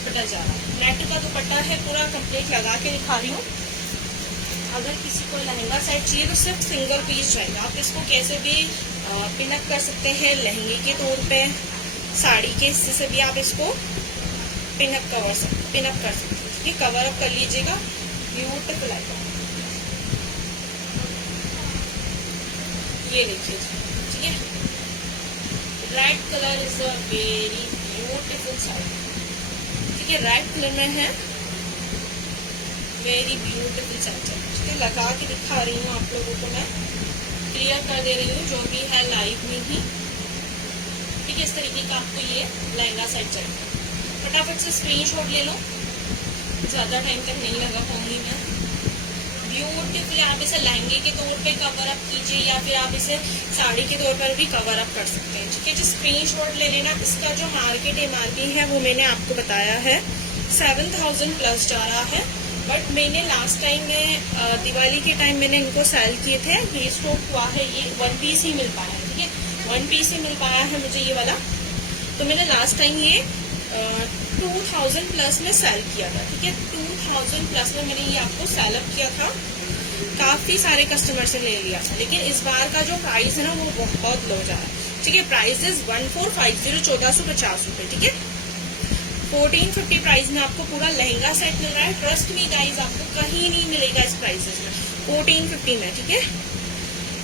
दुपट्टा जा रहा है। नेट का दुपट्टा है, पूरा कंप्लीट लगा के दिखा रही हूँ। अगर किसी को लहंगा सेट चाहिए तो सिर्फ सिंगल पीस जाएगा। आप इसको कैसे भी पिनअप कर सकते हैं, लहंगे के तौर पे, साड़ी के हिस्से से भी आप इसको पिनअप कर सकते हैं। ये कवर अप कर लीजिएगा, ब्यूटीफुल आएगा। ये देखिए, ठीक है, red colour is a very beautiful sari, ठीक है, रेड कलर में है, वेरी ब्यूटीफुल साड़ी। ठीक है, लगा के दिखा रही हूँ आप लोगों को, मैं क्लियर कर दे रही हूँ जो भी है लाइव में ही। ठीक है, इस तरीके का आपको ये लहंगा सेट चाहिए। फटाफट से स्क्रीनशॉट ले लो, ज्यादा टाइम तक नहीं लगा पाऊंगी मैं। ब्यूटीफुल, आप इसे लहंगे के तौर पे कवर अप कीजिए या फिर आप इसे साड़ी के तौर पर भी कवर अप कर सकते हैं। ठीक है, जो स्क्रीनशॉट ले लेना। इसका जो मार्केट MRP है वो मैंने आपको बताया है 7000 प्लस जा रहा है, बट मैंने लास्ट टाइम में दिवाली के टाइम मैंने इनको सेल किए थे, ये स्टॉक हुआ है, ये 1 पीस ही मिल पाया है। ठीक है, 1 पीस ही मिल पाया है मुझे ये वाला, तो मैंने लास्ट टाइम ये 2000 प्लस में सेल किया था। ठीक है, 2000 प्लस में मैंने ये आपको सेल अप किया था, काफी सारे कस्टमर से ले लिया था। लेकिन इस बार का जो प्राइस है ना वो बहुत लो जा रहा है। ठीक है, प्राइस इज 1450, 1450 रुपए। ठीक है, 1450 प्राइस में आपको पूरा लहंगा सेट मिल रहा है। ट्रस्ट मी गाइज, आपको कहीं नहीं मिलेगा इस प्राइसेस में, 1450 में। ठीक है,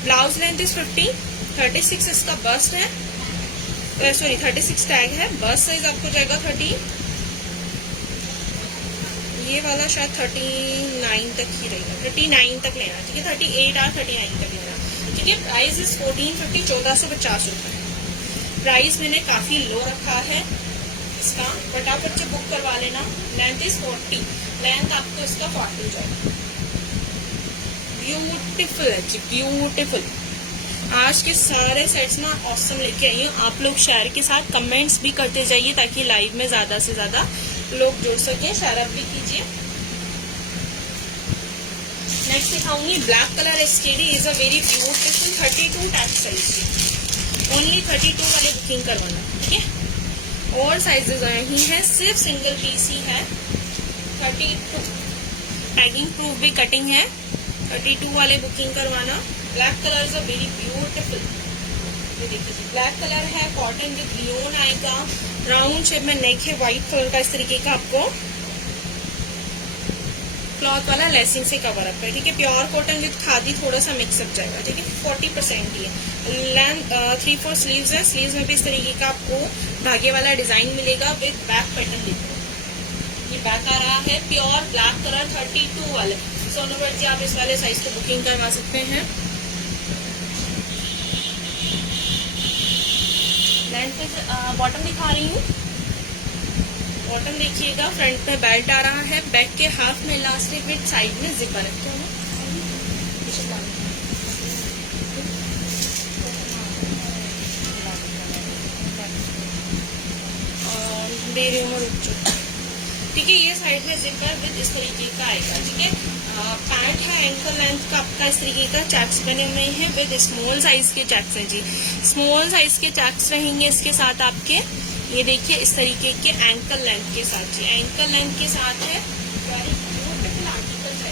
ब्लाउज लेंथ इज 50, 36 इसका बस्ट है, सॉरी 36 टैग है। बस्ट साइज आपको जाएगा 30, ये वाला शायद 39 तक ही रहेगा, 39 तक लेना। ठीक है, 38 और 39 तक लेना। ठीक है, प्राइस इज 1450, 1450 रुपए। प्राइस मैंने काफी लो रखा है इसका, फटाफट से बुक करवा लेना। लेंथ इज 40, लेंथ आपको इसका 40 जाएगा। ब्यूटीफुल है जी, ब्यूटीफुल। आज के सारे सेट्स ना ऑसम लेके आई हूँ। आप लोग शेयर के साथ कमेंट्स भी करते जाइए ताकि लाइव में ज्यादा से ज्यादा लोग जुड़ सके। शेयर अप भी कीजिए। नेक्स्ट दिखाऊंगी black colour SKD is a very beautiful 32 tag size, only 32 वाले बुकिंग करवाना। ठीक है, और साइजेस यही है, सिर्फ सिंगल पीस ही है। 32 टैगिंग प्रूफ भी कटिंग है, 32 वाले बुकिंग करवाना। Black colour is a very beautiful, ये देखिए ब्लैक कलर है, कॉटन विद लियोन आएगा, राउंड शेप में नेक है, व्हाइट कलर का इस तरीके का आपको क्लॉथ वाला लेसिंग से कवर अप है। ठीक है, प्योर कॉटन विद खादी थोड़ा सा मिक्सअप जाएगा। ठीक है, 40% ही है। लेंथ 3/4 स्लीव्स है, स्लीव्स में भी इस तरीके का आपको धागे वाला डिजाइन मिलेगा विद बैक पैटर्न। देखो ये बैक आ रहा है, प्योर ब्लैक कलर 32 वाले। सोनोवर जी आप इस वाले साइज को बुकिंग करवा सकते हैं। लेंथ बॉटम दिखा रही हूँ, बॉटम देखिएगा, फ्रंट में बेल्ट आ रहा है, बैक के हाफ में इलास्टिक विद साइड में जिपर है। दे रही हूँ। ठीक है, ये साइड में जिपर विद इस तरीके का आएगा। ठीक है, पैंट है एंकल लेंथ का आपका, इस तरीके का चेक्स बने हुए हैं विद स्मॉल साइज के चेक्स हैं जी, स्मॉल साइज के चेक्स रहेंगे इसके साथ आपके। ये देखिए इस तरीके के एंकल लेंथ के साथ जी, एंकल लेंथ के साथ है। वेरी ब्यूटीफुल आर्टिकल है।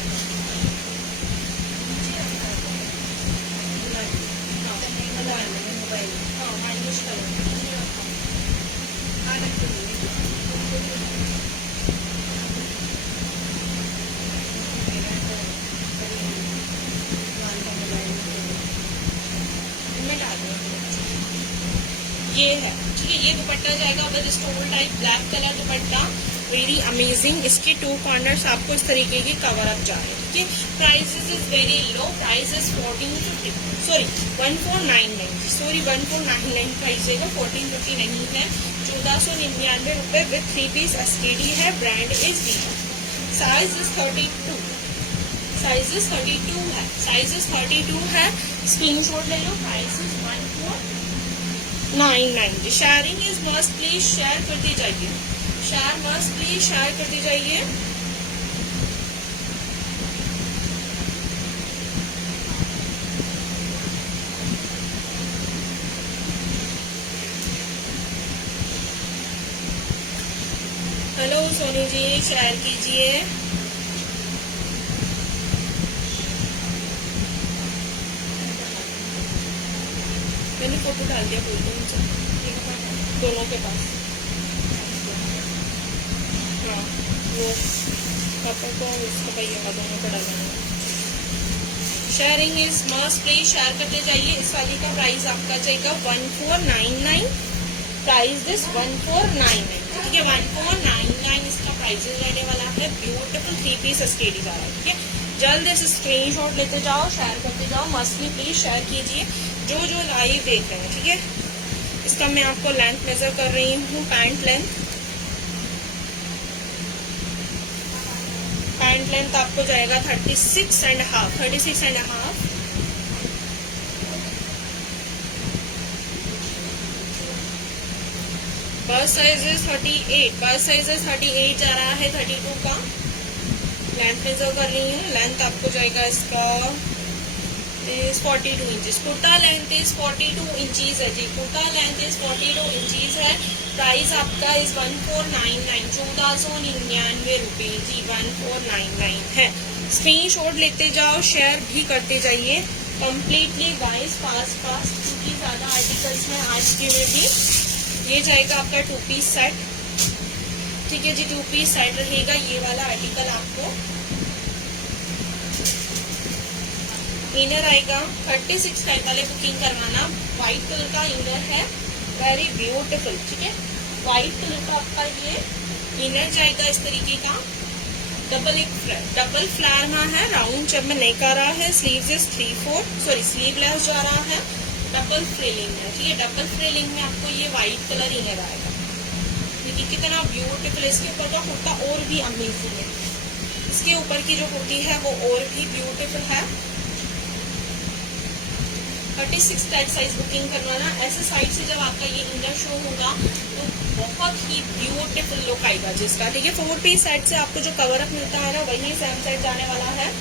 ये है, ठीक है, ये दुपट्टा जाएगा with stone type black colour dupatta, very amazing. इसके 2 कॉर्नर्स आपको इस तरीके के कवर अप जा रहे हैं। ठीक है, prices is very low, price is 1450, sorry 1499, sorry 1499 price है, 1450 नहीं है, 1499 रुपए विद 3 पीस SKD है, brand is Viva. Size is 32, size is 32 है, साइज इज 32 है। स्क्रीनशॉट ले लो। Price is 1499। Sharing is must, please share करते जाइए, शेयर मस्ट प्लीज शेयर करते जाइए। हेलो सोनी जी शेयर कीजिए। मैंने फोटो डाल दिया बोल दो उनसे दोनों के पास। हाँ वो पापा को उसका भैया दोनों को डालना। Sharing is must, please share करते जाइए। इस वाली का प्राइस आपका जाएगा 1499, प्राइस दिस 1499, ठीक है 1499 इसका प्राइस रहने वाला है। ब्यूटीफुल 3 पीस SKD जा रहा है, ठीक है। जल्द इस स्क्रीनशॉट लेते जाओ, शेयर करते जाओ, मस्टली प्लीज शेयर कीजिए जो लाइव देख रहे हैं, ठीक है। इसका मैं आपको लेंथ मेजर कर रही हूँ। पैंट लेंथ आपको जाएगा 36.5, 36.5। बस साइज 38, बस साइज 38 जा रहा है। 32 का लेंथ मेजर कर रही हूँ। लेंथ आपको जाएगा इसका 42 inches. Kurta length is 42 inches है जी, कुर्ता लेंथ इज 42 इंचीज है। प्राइस आपका इस 1499, 1499 रुपये जी, 1499 है। स्क्रीनशॉट लेते जाओ, शेयर भी करते जाइए कंप्लीटली वाइज, फास्ट क्योंकि ज्यादा आर्टिकल्स में आज के में भी। ये जाएगा आपका 2 पीस सेट, ठीक है जी, 2 पीस सेट रहेगा ये वाला आर्टिकल। आपको इनर आएगा 36 टाइप वाले बुकिंग करवाना। व्हाइट कलर का इनर है, वेरी ब्यूटीफुल, ठीक है। व्हाइट कलर का आपका ये इनर जाएगा इस तरीके का। डबल फ्लावर में है, राउंड जब में नेक आ रहा है। स्लीव्स इज 3/4, सॉरी स्लीवलेस जा रहा है। डबल फ्रिलिंग है, ठीक है। डबल फ्रिलिंग में आपको ये व्हाइट कलर इनर आएगा, ठीक है। कितना ब्यूटीफुल। इसके ऊपर का कुर्ता और भी अमेजिंग है। इसके ऊपर की जो कुर्ती है वो और भी ब्यूटीफुल है। 36 टाइप साइज बुकिंग करवाना। ऐसे साइड से जब आपका ये इनर शो होगा तो बहुत ही ब्यूटीफुल लुक आएगा जिसका, ठीक है। 4 पीस सेट से आपको जो कवर अप मिलता है ना वही सेम सेट जाने वाला है।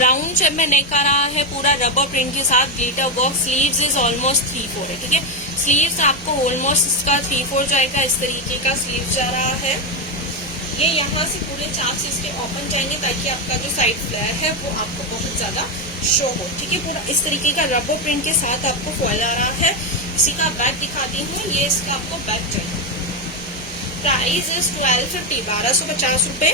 राउंड शेप में नेक आ रहा है, पूरा रबर प्रिंट के साथ glitter work. Sleeves is almost 3/4 है, ठीक है। स्लीव्स आपको ऑलमोस्ट इसका 3/4 जाएगा, इस तरीके का स्लीव जा रहा है। ये यहाँ से पूरे चाक से इसके ओपन जाएंगे ताकि आपका जो साइड फ्लेयर है वो आपको बहुत ज्यादा शो हो, ठीक है। पूरा इस तरीके का रबर प्रिंट के साथ आपको फॉल आ रहा है। इसी का बैक दिखाती हूँ, ये इसका आपको बैक चाहिए। प्राइस इज 1250, 1250 रुपए।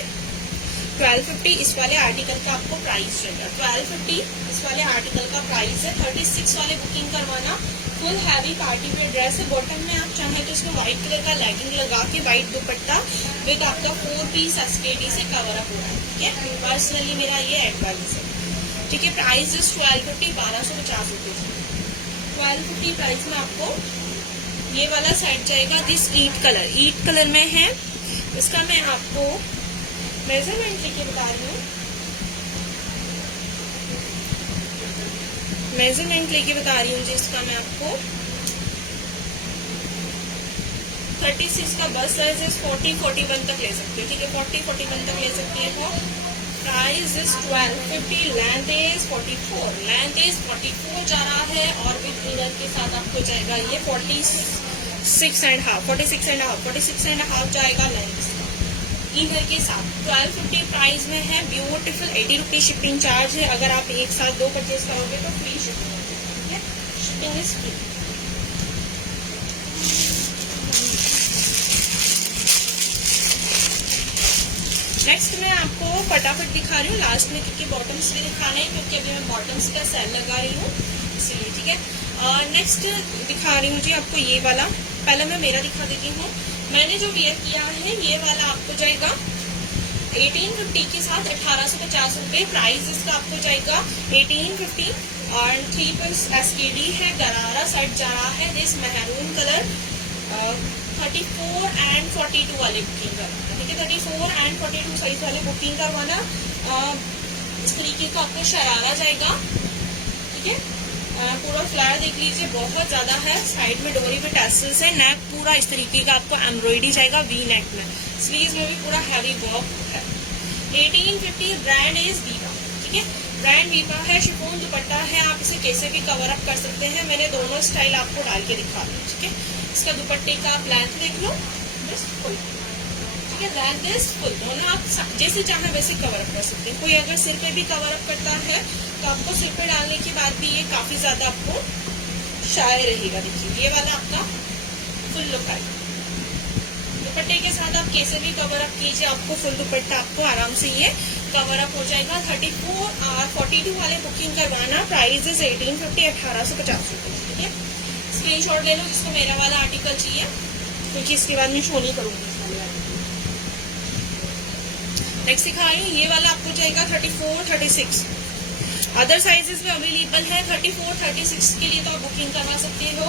1250 इस वाले आर्टिकल का आपको प्राइस रहेगा। 1250 इस वाले आर्टिकल का प्राइस है। 36 वाले बुकिंग करवाना। Full heavy party wear dress है। बॉटम में आप चाहें तो इसमें व्हाइट कलर का लेगिंग लगा के व्हाइट दुपट्टा विद आपका 4 पीस SKD से कवर अप हो रहा है, ठीक है। पर्सनली मेरा ये एडवाइस है, ठीक है। प्राइस इज 1250, 1250 रुपये। 1250 प्राइस में आपको ये वाला सेट जाएगा। दिस ईट कलर में है। इसका मैं आपको मेजरमेंट लेके बता रही हूँ, मेजरमेंट लेके बता रही हूँ जी। इसका मैं आपको 36 का बस साइज इज 40-41 तक ले सकते हो, ठीक है। 40-41 तक ले सकते हो। Price is 1250। Length is 44, length is 44 जा रहा है और विद इनर के साथ आपको जाएगा ये 46.5 जाएगा लेंथ इनर के साथ। 1250 प्राइस में है। ब्यूटीफुल। 80 रुपीज शिपिंग चार्ज है। अगर आप एक साथ 2 परचेज करोगे तो फ्री शिपिंग है, ठीक है। Shipping is free. नेक्स्ट मैं आपको फटाफट दिखा रही हूँ लास्ट में, क्योंकि बॉटम्स भी दिखाना है, क्योंकि अभी मैं बॉटम्स का सेल लगा रही हूँ इसलिए, ठीक है। नेक्स्ट दिखा रही हूँ जी आपको ये वाला। पहले मैं मेरा दिखा देती हूँ। मैंने जो वेयर किया है ये वाला आपको जाएगा 1850 के साथ 1850 रुपए। प्राइस इसका आपको जाएगा 1850 और 3 पीस SKD है। गरारा सेट जा रहा है। दिस मैरून कलर 34 एंड 42 वाले बुकिंग करवाना, ठीक है। 34 एंड 42 साइज वाले बुकिंग करवाना। इस तरीके का आपको शरारा जाएगा, ठीक है। पूरा फ्लायर देख लीजिए, बहुत ज्यादा है। साइड में डोरी पे टैसल्स है। नेक पूरा इस तरीके का आपको एम्ब्रॉयडरी जाएगा वी नेक में। स्लीव्स में भी पूरा हैवी वर्क है। 1850 ब्रांड इज वीवा, ठीक है। ब्रांड वीवा है। शिफॉन दुपट्टा है। आप इसे कैसे भी कवर अप कर सकते हैं। मैंने दोनों स्टाइल आपको डाल के दिखा दी, ठीक है। इसका दुपट्टे का आप लेंथ देख लो, फुल, ठीक है, लेंथ इज फुल। दोनों आप जैसे चाहे वैसे कवर अप कर सकते हैं। कोई अगर सिर पे भी कवर अप करता है तो आपको सिर पे डालने के बाद भी ये काफी ज्यादा आपको शाय रहेगा। देखिए ये वाला आपका फुल लुक आएगा। दुपट्टे के साथ आप कैसे भी कवर अप कीजिए, आपको फुल दुपट्टा आपको आराम से ये कवर अप हो जाएगा। 34 और 42 वाले बुकिंग करवाना, प्राइस इज 1850, 1850 रुपए, ठीक है। स्क्रीनशॉट ले लो जिसको मेरा वाला आर्टिकल चाहिए, क्योंकि इसके बाद मैं शो नहीं करूंगी। नेक्स्ट दिखा रही हूँ, ये वाला आपको जाएगा 34, 36। अदर साइजेस में अवेलेबल है। 34, 36 के लिए तो आप बुकिंग करवा सकते हो।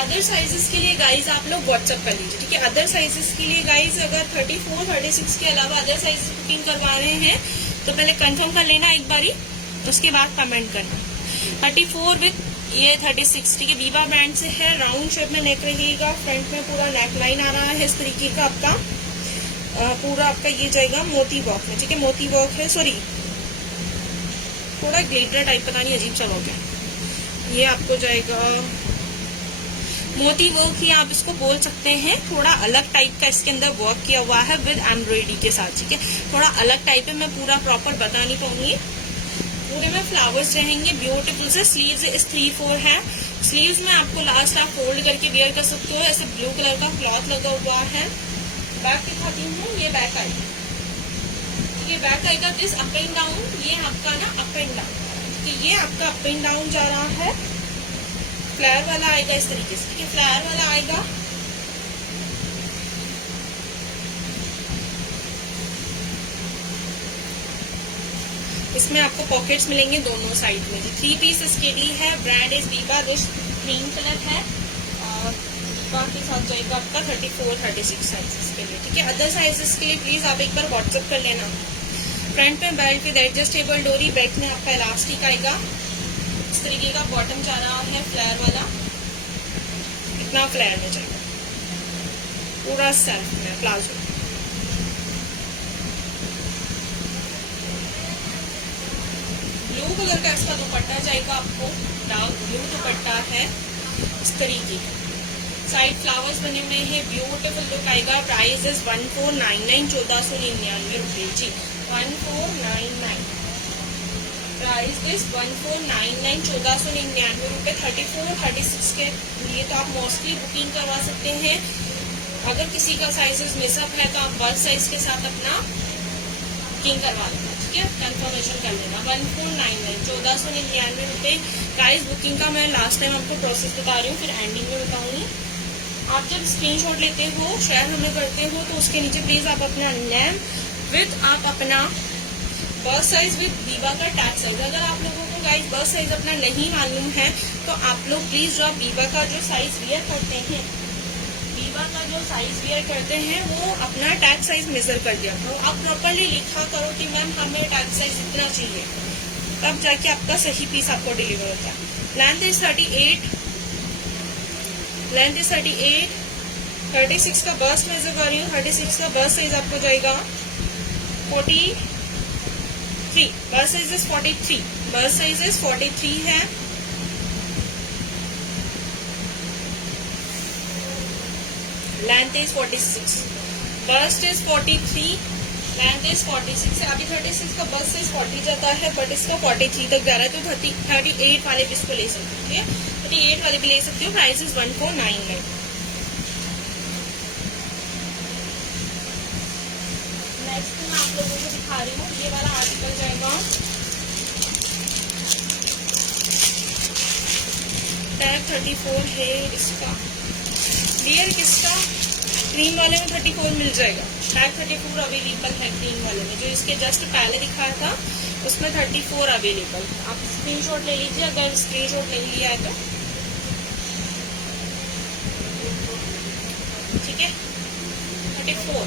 अदर साइजेस के लिए गाइज आप लोग व्हाट्सअप कर लीजिए, ठीक है। अदर साइजेस के लिए गाइज अगर 34, 36 के अलावा अदर साइजेस बुकिंग करवा रहे हैं तो पहले कंफर्म कर लेना एक बारी, उसके बाद कमेंट करना। 34 विथ ये 36, ठीक है, वीवा ब्रांड से है। राउंड शेप में नेक रहेगा, फ्रंट में पूरा नेक लाइन आ रहा है इस तरीके का आपका। पूरा आपका ये जाएगा मोती वर्क में, ठीक है, मोती वर्क है, सॉरी थोड़ा ग्लिटर टाइप, पता नहीं अजीब सा वर्क है। ये आपको जाएगा मोती वर्क ही आप इसको बोल सकते हैं। थोड़ा अलग टाइप का इसके अंदर वर्क किया हुआ है विद एम्ब्रॉयडरी के साथ, ठीक है। थोड़ा अलग टाइप है, मैं पूरा प्रॉपर बता नहीं पाऊंगी। पूरे में फ्लावर्स रहेंगे, ब्यूटीफुल से। स्लीव्स इस 3-4 है। स्लीव्स में आपको लास्ट आप फोल्ड करके वेयर कर सकते हो। ऐसे ब्लू कलर का क्लॉथ लगा हुआ है। बैक दिखाती हूँ, ये बैक आएगा, ठीक है, बैक आएगा दिस अप एंड डाउन। ये आपका ना अप एंड डाउन, ठीक है, ये आपका अप एंड डाउन जा रहा है। फ्लायर वाला आएगा इस तरीके से, ठीक है, फ्लायर वाला आएगा। इसमें आपको पॉकेट्स मिलेंगे दोनों साइड में। 3 पीस इसके लिए है। Brand is Viva, this green colour है और वीवा के साथ जाएगा आपका 34, 36 साइजेस के लिए, ठीक है। अदर साइजेस के लिए प्लीज आप एक बार व्हाट्सएप कर लेना। फ्रंट में बेल्ट विद एडजस्टेबल डोरी, बैक में आपका इलास्टिक आएगा। इस तरीके का बॉटम जा रहा है फ्लेयर वाला, इतना फ्लेयर में जाएगा, पूरा सेल्फ में प्लाजो। ब्लू कलर का इसका दुपट्टा जाएगा आपको, डार्क ब्लू दुपट्टा है इस तरीके का। साइड फ्लावर्स बने हुए हैं, ब्यूटीफुल लुक आएगा। प्राइस इज 1499, 1499 रुपए जी, 1499। प्राइस इज 1499, 1499 रुपए। 34, 36 के लिए तो आप मोस्टली बुकिंग करवा सकते हैं। अगर किसी का साइजेस मिसअप है तो आप बर्थ साइज के साथ अपना बुकिंग करवा लेना, ठीक है, कंफर्मेशन कर लेना। 1499, 1499 रुपए प्राइस बुकिंग का। मैं लास्ट टाइम आपको प्रोसेस बता रही हूँ, फिर एंडिंग में बताऊंगी। आप जब स्क्रीनशॉट लेते हो, शेयर हमें करते हो, तो उसके नीचे प्लीज आप अपना नेम विद आप अपना बर्थ साइज विद वीवा का टैग साइज। अगर आप लोगों को गाइस बर्थ साइज अपना नहीं मालूम है तो आप लोग प्लीज जो आप वीवा का जो साइज वेयर करते हैं, वीवा का जो साइज वेयर करते हैं वो अपना टैग साइज मेजर कर दिया करो। आप प्रॉपरली लिखा करो कि मैम हमें टैग साइज इतना चाहिए, तब जाके आपका सही पीस आपको डिलीवर होता है। लेंथ इज 38, लेंथ इज 38, 36 का बर्स्ट मेजर कर रही हूँ। 36 का बर्स्ट साइज आपको जाएगा 43, burst size is 43, burst size is 43 है। Length is 46, burst is 43, length is 46 है। अभी 36 का बर्स्ट साइज 40 जाता है, बट इसका 43 तक जा रहा है, तो 38 वाले भी इसको ले सकते हो, ठीक है, 38 वाले भी ले सकते हो। Price is 1499। नेक्स्ट मैं आप लोगों को दिखा रही हूँ, ये वाला आर्टिकल जाएगा टैग 34 है इसका। लेयर किसका? क्रीम वाले में 34 मिल जाएगा। टैग 34 अवेलेबल है क्रीम वाले में, जो इसके जस्ट पहले दिखाया था उसमें 34 अवेलेबल। आप स्क्रीनशॉट ले लीजिए अगर स्क्रीनशॉट नहीं लिया है तो, ठीक है। 34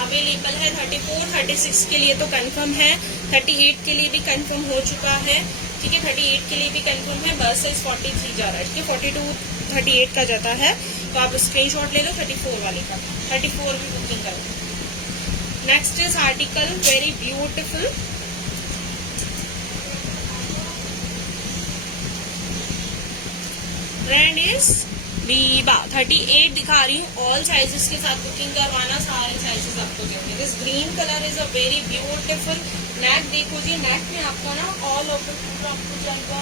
अवेलेबल है। 34, 36 के लिए तो कंफर्म है, 38 के लिए भी कंफर्म हो चुका है, ठीक है, 38 के लिए भी कंफर्म है। बस साइज 43 जा रहा है, ठीक है, 42, 38 का जाता है, तो आप स्क्रीनशॉट ले लो 34 वाले का। 34 भी बुकिंग करो। Next is article very beautiful, brand is Biba 38 दिखा रही हूँ। ऑल साइजेस के साथ बुकिंग करवाना, सारे साइजेस आपको देंगे। This green colour is a very beautiful. Neck देखो जी, नेक में आपका ना ऑल ओवर पूरा आपको जाएगा,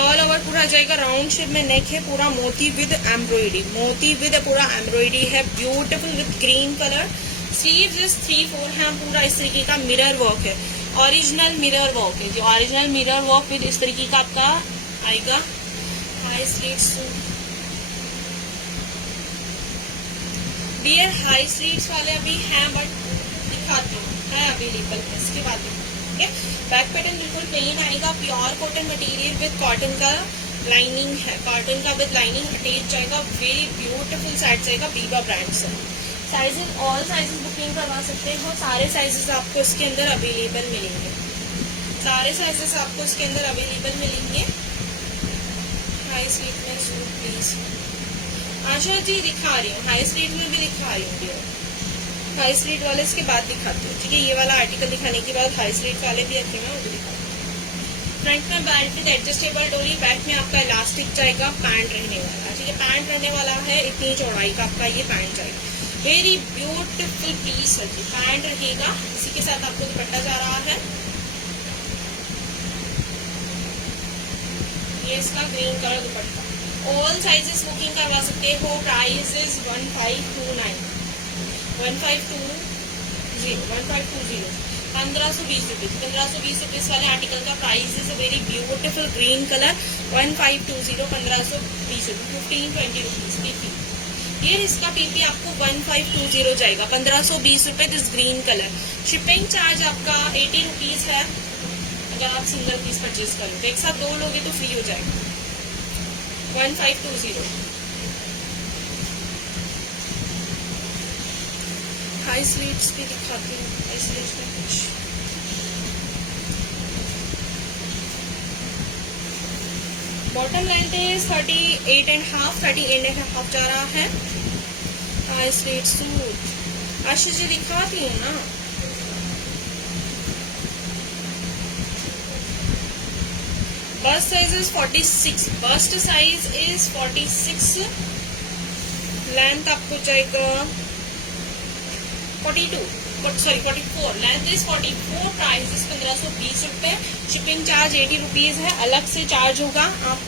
ऑल ओवर पूरा जाएगा राउंड शेप में नेक है, पूरा मोती विद एम्ब्रॉयडरी, मोती विद पूरा एम्ब्रॉयडरी है, beautiful with green colour. Sleeves is 3/4 है, पूरा इस तरीके का मिरर वर्क है, ओरिजिनल मिरर वर्क है जो ओरिजिनल मिरर वर्क विद इस तरीके का आपका आएगा। High sleeves dear, high sleeves वाले अभी हैं बट दिखाती हूँ, है अवेलेबल है, इसके बाद ठीक है। बैक पैटर्न बिल्कुल प्लेन आएगा, pure cotton material with cotton का लाइनिंग है, कॉटन का विद लाइनिंग अटैच जाएगा, वेरी ब्यूटीफुल सेट जाएगा बीबा ब्रांड से। साइजेस ऑल साइजेस बुकिंग करवा सकते हो, सारे साइजेस आपको इसके अंदर अवेलेबल मिलेंगे, सारे साइजेस आपको इसके अंदर अवेलेबल मिलेंगे। हाई स्लीव में सूट प्लीज। आशा जी दिखा रही हूँ, हाई स्लीव में भी दिखा रही हूँ, हाई स्लीव वाले इसके बाद दिखाती हूँ, ठीक है। ये वाला आर्टिकल दिखाने के बाद हाई स्लीव वाले भी आते हैं, वो भी दिखाती हूँ। फ्रंट में बेल्ट विद एडजस्टेबल डोरी, बैक में आपका इलास्टिक जाएगा, पैंट रहने वाला, ठीक है, पैंट रहने वाला है, इतनी चौड़ाई का आपका ये पैंट जाएगा। वेरी ब्यूटीफुल पीस है जी, पैंट रहेगा, इसी के साथ आपको दुपट्टा जा रहा है, ये इसका ग्रीन कलर दुपट्टा। ऑल साइजेस बुकिंग करवा सकते हो, प्राइस इज 1520 1520 रुपीज, 1520 रुपीज वाले आर्टिकल का price is very beautiful green colour 1520, 1520 1520 rupees PP. ये इसका पीपी आपको 1520 जाएगा, 1520 रुपए this green colour. Shipping charge आपका 80 रुपीज है, अगर आप सिंगल पीस परचेज करोगे, एक साथ 2 लोगे तो फ्री हो जाएगा। 1520। हाई स्लीव्स भी दिखाती हूँ, हाई स्लीव्स में कुछ बॉटम लेंथ है 38.5 जा रहा है। High sleeve suit Ashish ji दिखाती हूँ ना, bust size is 46, bust size is 46, length आपको जाएगा 44, लेंथ इज 44, प्राइस इज 1520 रुपए, शिपिंग चार्ज 80 रुपीज है, अलग से चार्ज होगा। आप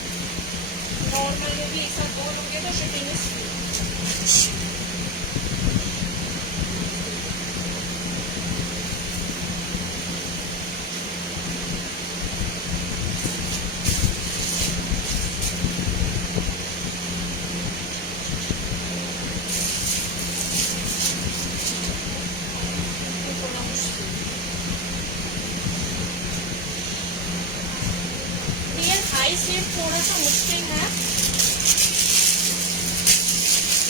नॉर्मल में भी एक साथ 2 लोगे तो शिपिंग इज थोड़ा सा मुश्किल है।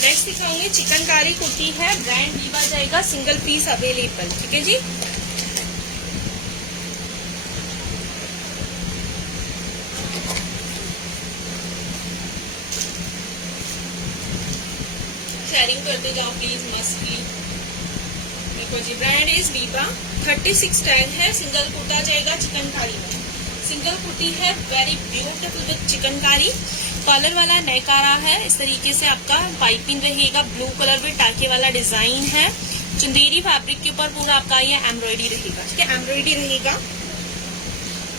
नेक्स्ट दिखाऊंगी चिकनकारी कुर्ती है, ब्रांड बीबा जाएगा, सिंगल पीस अवेलेबल, ठीक है जी। शेयरिंग करते जाओ प्लीज, मस्टली। देखो जी, ब्रांड इज बीबा, 36 टैग है, सिंगल कुर्ता जाएगा चिकनकारी में, सिंगल कुर्ती है, very beautiful with chikankari. Collar वाला नेक आ रहा है, इस तरीके से आपका पाइपिंग रहेगा, ब्लू कलर में टाके वाला डिजाइन है, चंदेरी फैब्रिक के ऊपर पूरा आपका ये एम्ब्रॉयडरी रहेगा, ठीक है, एम्ब्रॉयडरी रहेगा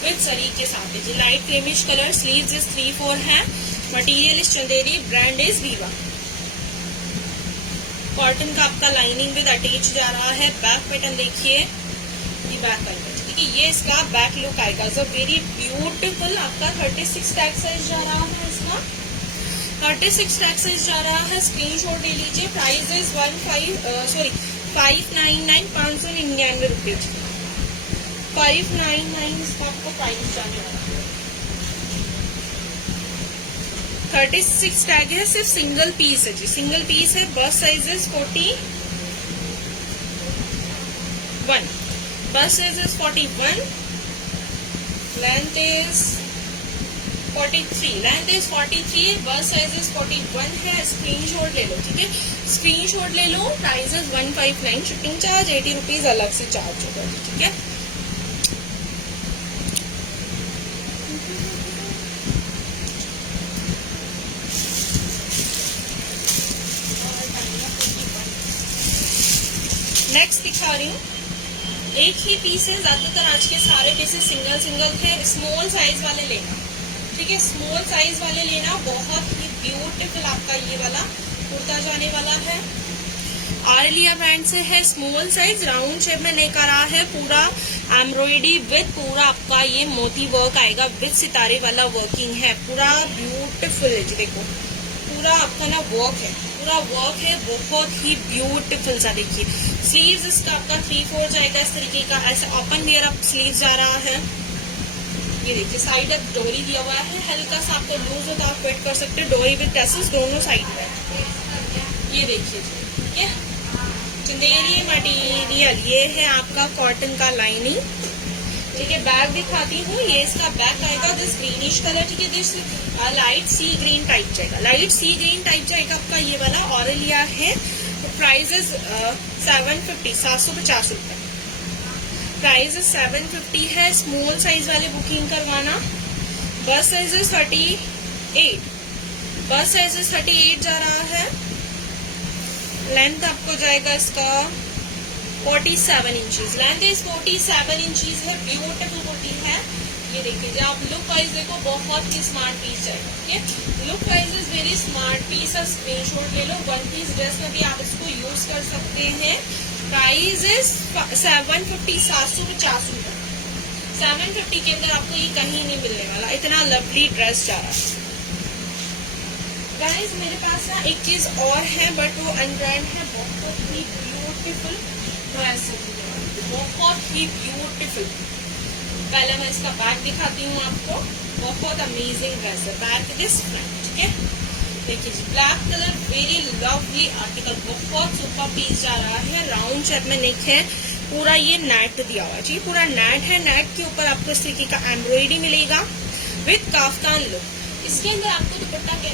विद सरी के साथ जी। Light creamish colour, sleeves is 3/4 है, material is Chanderi, brand is Viva. Cotton का आपका लाइनिंग विद अटैच जा रहा है। बैक पैटर्न देखिए, ये बैक पैटर्न, ये इसका बैक लुक आएगा, सो वेरी ब्यूटीफुल। आपका 36 टैग साइज जा रहा है, इसका 36 टैग साइज जा रहा है, स्क्रीनशॉट ले लीजिए। प्राइस इज 599, 599 रुपीज, 599 इसका आपको प्राइस जाने वाला है। 36 टैग है, सिर्फ सिंगल पीस है जी, सिंगल पीस है। बस साइज इज 41, बस size is 41, length is 43, length is 43, बस साइज इज 41 है। स्क्रीनशॉट ले लो, ठीक है, स्क्रीनशॉट ले लो। Price is 159, shipping charge 80 rupees अलग से चार्ज होगा, ठीक है। नेक्स्ट दिखा रही हूँ, एक ही पीस है, ज्यादातर आज के सारे पीसेस सिंगल सिंगल थे। स्मॉल साइज वाले लेना, ठीक है, स्मॉल साइज वाले लेना। बहुत ही ब्यूटीफुल आपका ये वाला कुर्ता जाने वाला है। आरलिया ब्रांड से है, स्मॉल साइज, राउंड शेप में लेकर आ है, पूरा एम्ब्रॉयडरी विद पूरा आपका ये मोती वर्क आएगा, विद सितारे वाला वर्किंग है, पूरा ब्यूटीफुल है जी। देखो पूरा आपका ना वर्क है, पूरा वर्क है, बहुत ही ब्यूटीफुल सा। देखिए स्लीव्स इसका आपका 3/4 जाएगा इस तरीके का, ऐसे ओपन लेयर अप स्लीव्स जा रहा है। ये देखिए साइड अब डोरी दिया हुआ है, हल्का सा आपको लूज होता आप फिट कर सकते हैं, डोरी विद टैसल्स दोनों साइड में। ये देखिए ठीक है, चंदेरी मटेरियल, ये है आपका कॉटन का लाइनिंग, ठीक है। बैक दिखाती हूँ, ये इसका बैक आएगा दिस ग्रीनिश कलर, ठीक है, this light sea green type जाएगा, लाइट सी ग्रीन टाइप जाएगा आपका ये वाला। ऑरेलिया है, प्राइस इज 750, 750 रुपए, प्राइस 750 है। स्मॉल साइज वाले बुकिंग करवाना। बस साइज 38, बस साइज 38 जा रहा है। लेंथ आपको जाएगा इसका 47 इंचेस, लेंथ इज 47 इंचेस है, ब्यूटीफुल कुर्ती है। ये देखिए जब आप लुक वाइज देखो बहुत ही स्मार्ट पीस जाएगा, ठीक है, look wise is very smart piece. Screenshot ले लो, वन पीस ड्रेस में भी आप इसको यूज कर सकते हैं। प्राइस इज 750, 750 रुपए, 750 के अंदर आपको ये कहीं नहीं मिलने वाला, इतना लवली ड्रेस जा रहा है। गाइस मेरे पास ना एक चीज और है, बट वो अनब्रांड है, बहुत ही ब्यूटीफुल ड्रेस है, बहुत ही ब्यूटीफुल। पहले मैं इसका बैक दिखाती हूँ आपको, बहुत अमेजिंग ड्रेस है। बैक दिस फ्रंट, ठीक है, देखिए black colour, very lovely article, बहुत सुपर पीस जा रहा है। राउंड शेप में नेक है, पूरा ये नेट दिया हुआ है, ठीक, पूरा नेट है। नेट के ऊपर आपको इस तरीके का एम्ब्रॉयडरी मिलेगा विद काफ्तान लुक। इसके अंदर आपको दुपट्टा क्या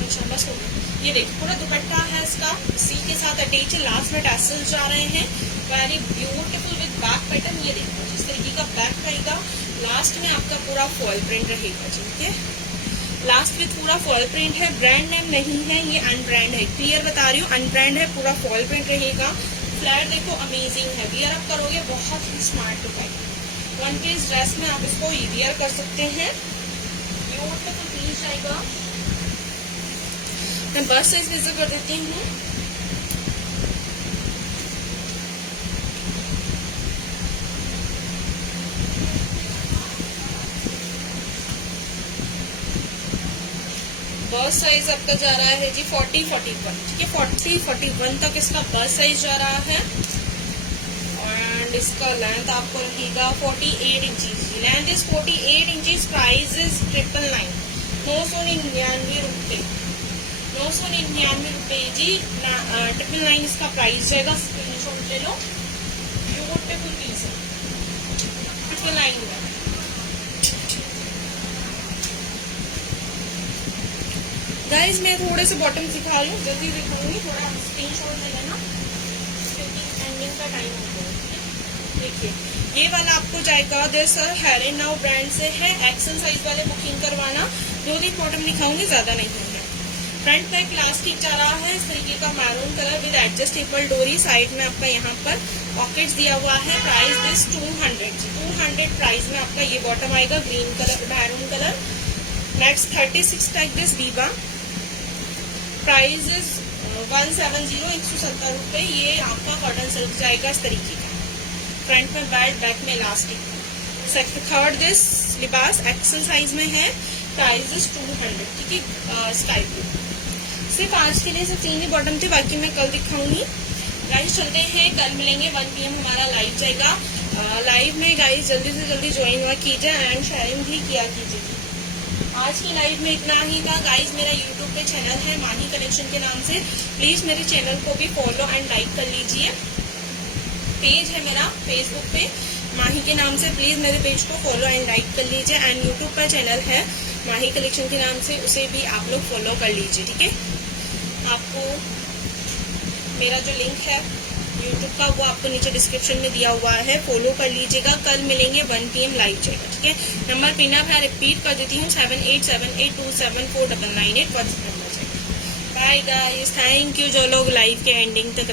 अच्छा बस हो गया। ये देखिए पूरा दुपट्टा है इसका, सी के साथ अटैच, लास्ट में टैसल्स जा रहे हैं, very beautiful with back pattern. ये देखो जिस तरीके का बैक रहेगा, लास्ट में आपका पूरा फॉल प्रिंट रहेगा, ठीक है, लास्ट में पूरा फॉल प्रिंट है। ब्रांड नेम नहीं है, ये अनब्रांड है, क्लियर बता रही हूँ, अनब्रांड है, पूरा फॉल प्रिंट रहेगा। फ्लैट देखो अमेजिंग है, वियर अप करोगे बहुत ही स्मार्ट लुक आएगा। वन पीस ड्रेस में आप इसको वियर कर सकते हैं, ब्यूटीफुल पीस आएगा। मैं बस साइज विजिट कर देती हूँ। बस साइज आपका जा रहा है जी 40, 41, ठीक है, 40, 41 तक इसका बस साइज जा रहा है। एंड इसका लेंथ आपको रहेगा 48 inches, length is 48 inches. Price is 999, 999 रुपए, 999 रुपए जी। 999 इसका प्राइस जाएगा, स्क्रीनशॉट ले लो, ब्यूटीफुल पीस है, 999 में। गाइस मैं थोड़े से बॉटम दिखा रही हूँ, जल्दी दिखाऊंगी, थोड़ा स्क्रीनशॉट ले लेना क्योंकि एंडिंग का टाइम हो गया। देखिए ये वाला आपको जाएगा this here and now brand से है, एक्सेल साइज वाले बुकिंग करवाना। 2-3 बॉटम दिखाऊंगी, ज्यादा नहीं है। फ्रंट में प्लास्टिक जा रहा है इस तरीके का, मैरून कलर विद एडजस्टेबल डोरी, साइड में आपका यहाँ पर पॉकेट्स दिया हुआ है। प्राइस दिस 200 प्राइस में आपका ये बॉटम आएगा, green colour, maroon colour. Next 36 type this Biba, price is 170, 170 रुपए। ये आपका कॉटन सिल्क जाएगा इस तरीके का, फ्रंट में बेल्ट, बैक में इलास्टिक। थर्ड दिस लिबास एक्सेल साइज में है, प्राइस इज 200, ठीक है, स्काई ब्लू। सिर्फ आज के लिए सिर्फ 3 ही बॉटम थे, बाकी मैं कल दिखाऊंगी। गाइस चलते हैं, कल मिलेंगे 1 PM हमारा लाइव जाएगा। लाइव में गाइस जल्दी से जल्दी ज्वाइन हुआ कीजिए एंड शेयरिंग भी किया कीजिए। आज की लाइव में इतना ही था गाइस। मेरा यूट्यूब पे चैनल है माही कलेक्शन के नाम से, प्लीज मेरे चैनल को भी फॉलो एंड लाइक कर लीजिए। पेज है मेरा फेसबुक पे माही के नाम से, प्लीज मेरे पेज को फॉलो एंड लाइक कर लीजिए। एंड यूट्यूब पर चैनल है माही कलेक्शन के नाम से, उसे भी आप लोग फॉलो कर लीजिए, ठीक है। आपको मेरा जो लिंक है यूट्यूब का वो आपको नीचे डिस्क्रिप्शन में दिया हुआ है, फॉलो कर लीजिएगा। कल मिलेंगे 1 PM लाइव जाएगा, ठीक है। नंबर पिन अप है, रिपीट कर देती हूँ, 7878274998 व्हाट्सएप नंबर जाएगा। बाय गाइस, थैंक यू जो लोग लाइव के एंडिंग तक